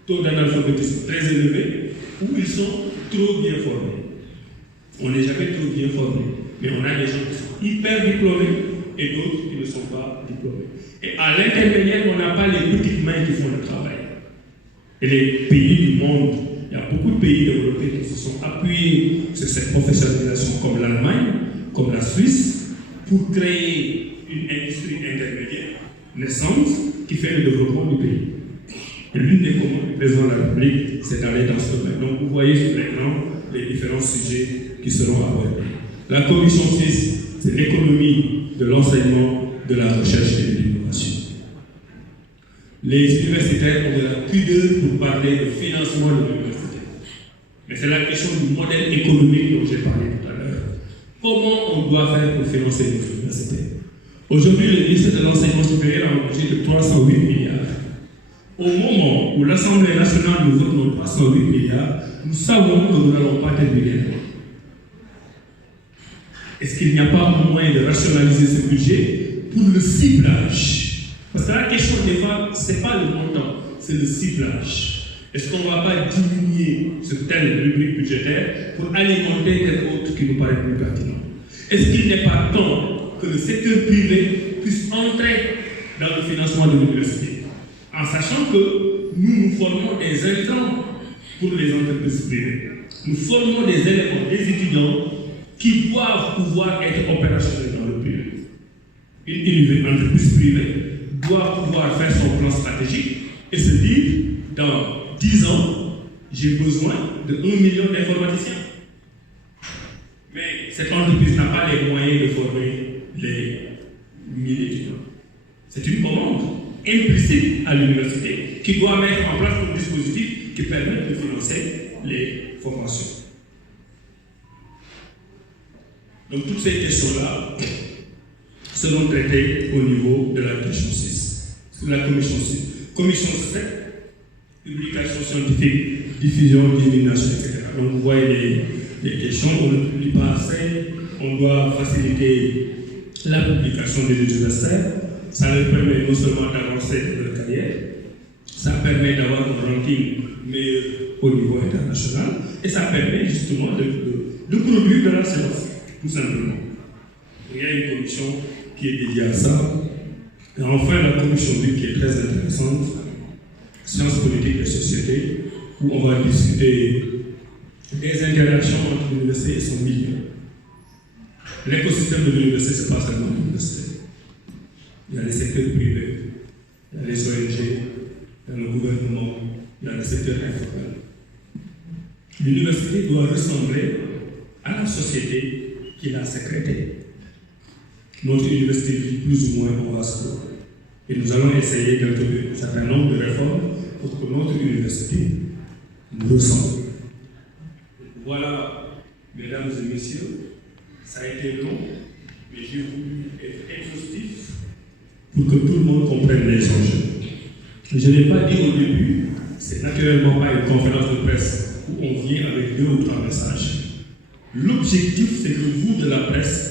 taux d'analphabétisme très élevé, ou ils sont trop bien formés. On n'est jamais trop bien formé, mais on a des gens qui sont hyper diplômés, et d'autres qui ne sont pas diplômés. Et à l'intermédiaire, on n'a pas les petites mains qui font le travail. Et les pays du monde, il y a beaucoup de pays développés qui se sont appuyés sur cette professionnalisation, comme l'Allemagne, comme la Suisse, pour créer une industrie intermédiaire naissante qui fait le développement du pays. Et l'une des commandes du président de la République, c'est d'aller dans ce domaine. Donc vous voyez sur l'écran les différents sujets qui seront abordés. La commission suisse, c'est l'économie de l'enseignement, de la recherche et de l'innovation. Les universitaires ont de la pudeur pour parler de financement de l'université. Mais c'est la question du modèle économique dont j'ai parlé tout à l'heure. Comment on doit faire pour financer nos universités? Aujourd'hui, le ministère de l'Enseignement supérieur a un budget de 308 milliards. Au moment où l'Assemblée nationale nous vote nos 308 milliards, nous savons que nous n'allons pas terminer. Est-ce qu'il n'y a pas un moyen de rationaliser ce budget pour le ciblage? Parce que la question des fois, ce n'est pas le montant, c'est le ciblage. Est-ce qu'on ne va pas diminuer ce telle rubrique budgétaire pour alimenter tel autre qui nous paraît plus pertinent? Est-ce qu'il n'est pas temps que le secteur privé puisse entrer dans le financement de l'université, en sachant que nous formons des intrants pour les entreprises privées. Nous formons des éléments, des étudiants qui doivent pouvoir être opérationnels dans le privé. Une entreprise privée doit pouvoir faire son plan stratégique et se dire, dans 10 ans, j'ai besoin de 1 million d'informaticiens. Mais cette entreprise n'a pas les moyens de former les 1000 étudiants. C'est une commande implicite à l'université qui doit mettre en place un dispositif qui permet de financer les formations. Donc toutes ces questions-là seront traitées au niveau de la commission 6. La commission 6. Commission 7, publication scientifique, diffusion, dissémination, etc. Donc vous voyez les questions, on ne publie pas assez, on doit faciliter la publication des universitaires. Ça leur permet non seulement d'avancer dans leur carrière, ça permet d'avoir un ranking meilleur au niveau international, et ça permet justement de produire de la science, tout simplement. Il y a une commission qui est dédiée à ça. Et enfin, la commission 8 qui est très intéressante, sciences politiques et société, où on va discuter des interactions entre l'université et son milieu. L'écosystème de l'université, ce n'est pas seulement l'université. Il y a les secteurs privés, il y a les ONG, il y a le gouvernement, il y a le secteur informel. L'université doit ressembler à la société qui l'a sécrétée. Notre université vit plus ou moins en vase clos. Et nous allons essayer d'introduire un certain nombre de réformes pour que notre université nous ressemble. Voilà, mesdames et messieurs, ça a été long, mais j'ai voulu être exhaustif pour que tout le monde comprenne les enjeux. Je n'ai pas dit au début, c'est naturellement pas une conférence de presse où on vient avec 2 ou 3 messages. L'objectif, c'est que vous, de la presse,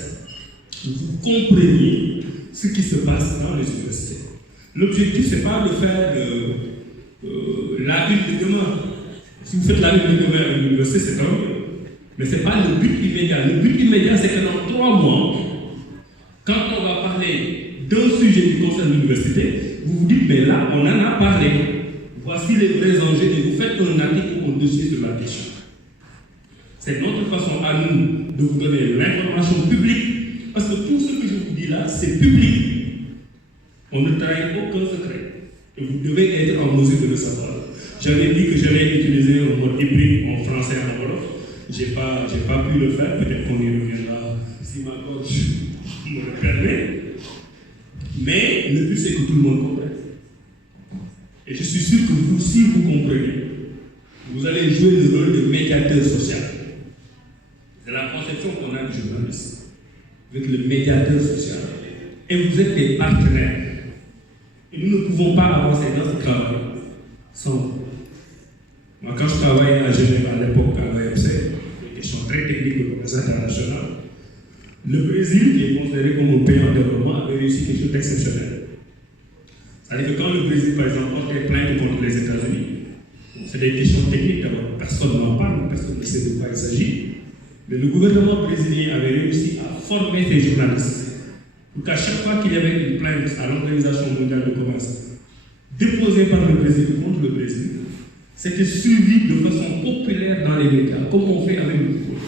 vous compreniez ce qui se passe dans les universités. L'objectif, ce n'est pas de faire la une de demain. Si vous faites la une de demain à l'université, c'est tant mieux. Mais ce n'est pas le but immédiat. Le but immédiat, c'est que dans 3 mois, quand on va parler d'un sujet qui concerne l'université, vous vous dites, mais là, on en a parlé. Voici les vrais enjeux et vous faites un article ou un dossier sur la question. C'est notre façon à nous de vous donner l'information publique, parce que tout ce que je vous dis là, c'est public. On ne trahit aucun secret. Et vous devez être en mesure de le savoir. J'avais dit que j'allais utiliser un mode hybride en français et en wolof. Je n'ai pas pu le faire, peut-être qu'on y reviendra si ma coach me le permet. Mais le but, c'est que tout le monde comprenne. Et je suis sûr que vous, si vous comprenez, vous allez jouer le rôle de médiateur social. C'est la conception qu'on a du journaliste. Vous êtes le médiateur social. Et vous êtes des partenaires. Et nous ne pouvons pas avancer dans ce travail sans. Moi, quand je travaillais à Genève à l'époque à l'OMC, des questions très techniques de commerce international, le Brésil, qui est considéré comme un pays en développement, avait réussi quelque chose d'exceptionnel. C'est-à-dire que quand le Brésil, par exemple, porte des plaintes contre les États-Unis, c'est des questions techniques, d'abord, personne n'en parle, personne ne sait de quoi il s'agit. Mais le gouvernement brésilien avait réussi à former ses journalistes pour qu'à chaque fois qu'il y avait une plainte à l'Organisation mondiale du commerce déposée par le Brésil contre le Brésil, c'était suivi de façon populaire dans les médias, comme on fait avec le football.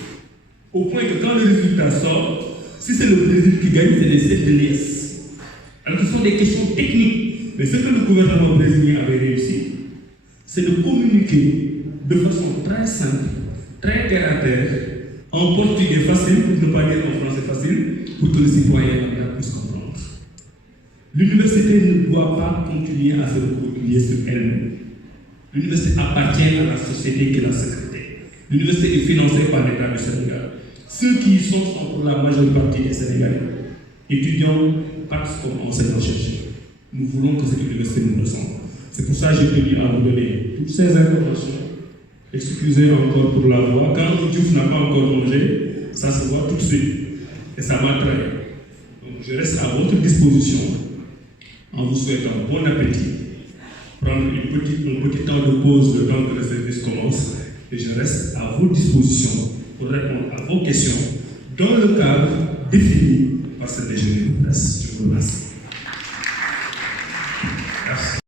Au point que quand le résultat sort, si c'est le Brésil qui gagne, c'est les 7 de l'ES. Alors ce sont des questions techniques. Mais ce que le gouvernement brésilien avait réussi, c'est de communiquer de façon très simple, très terre à terre, en portugais facile, pour ne pas dire en français facile, pour que le citoyen puisse comprendre. L'université ne doit pas continuer à se reproduire sur elle-même. L'université appartient à la société qui l'a sécrétée. L'université est financée par l'État du Sénégal. Ceux qui y sont pour la majeure partie des Sénégalais. Étudiants, partent comme enseignants-chercheurs. Nous voulons que cette université nous ressemble. C'est pour ça que j'ai tenu à vous donner toutes ces informations. Excusez encore pour la voix. Quand Diouf n'a pas encore mangé, ça se voit tout de suite. Et ça m'a trahi. Donc je reste à votre disposition en vous souhaitant bon appétit. Prendre un petit temps de pause le temps que le service commence. Et je reste à vos dispositions pour répondre à vos questions dans le cadre défini par ce déjeuner de presse. Je vous remercie.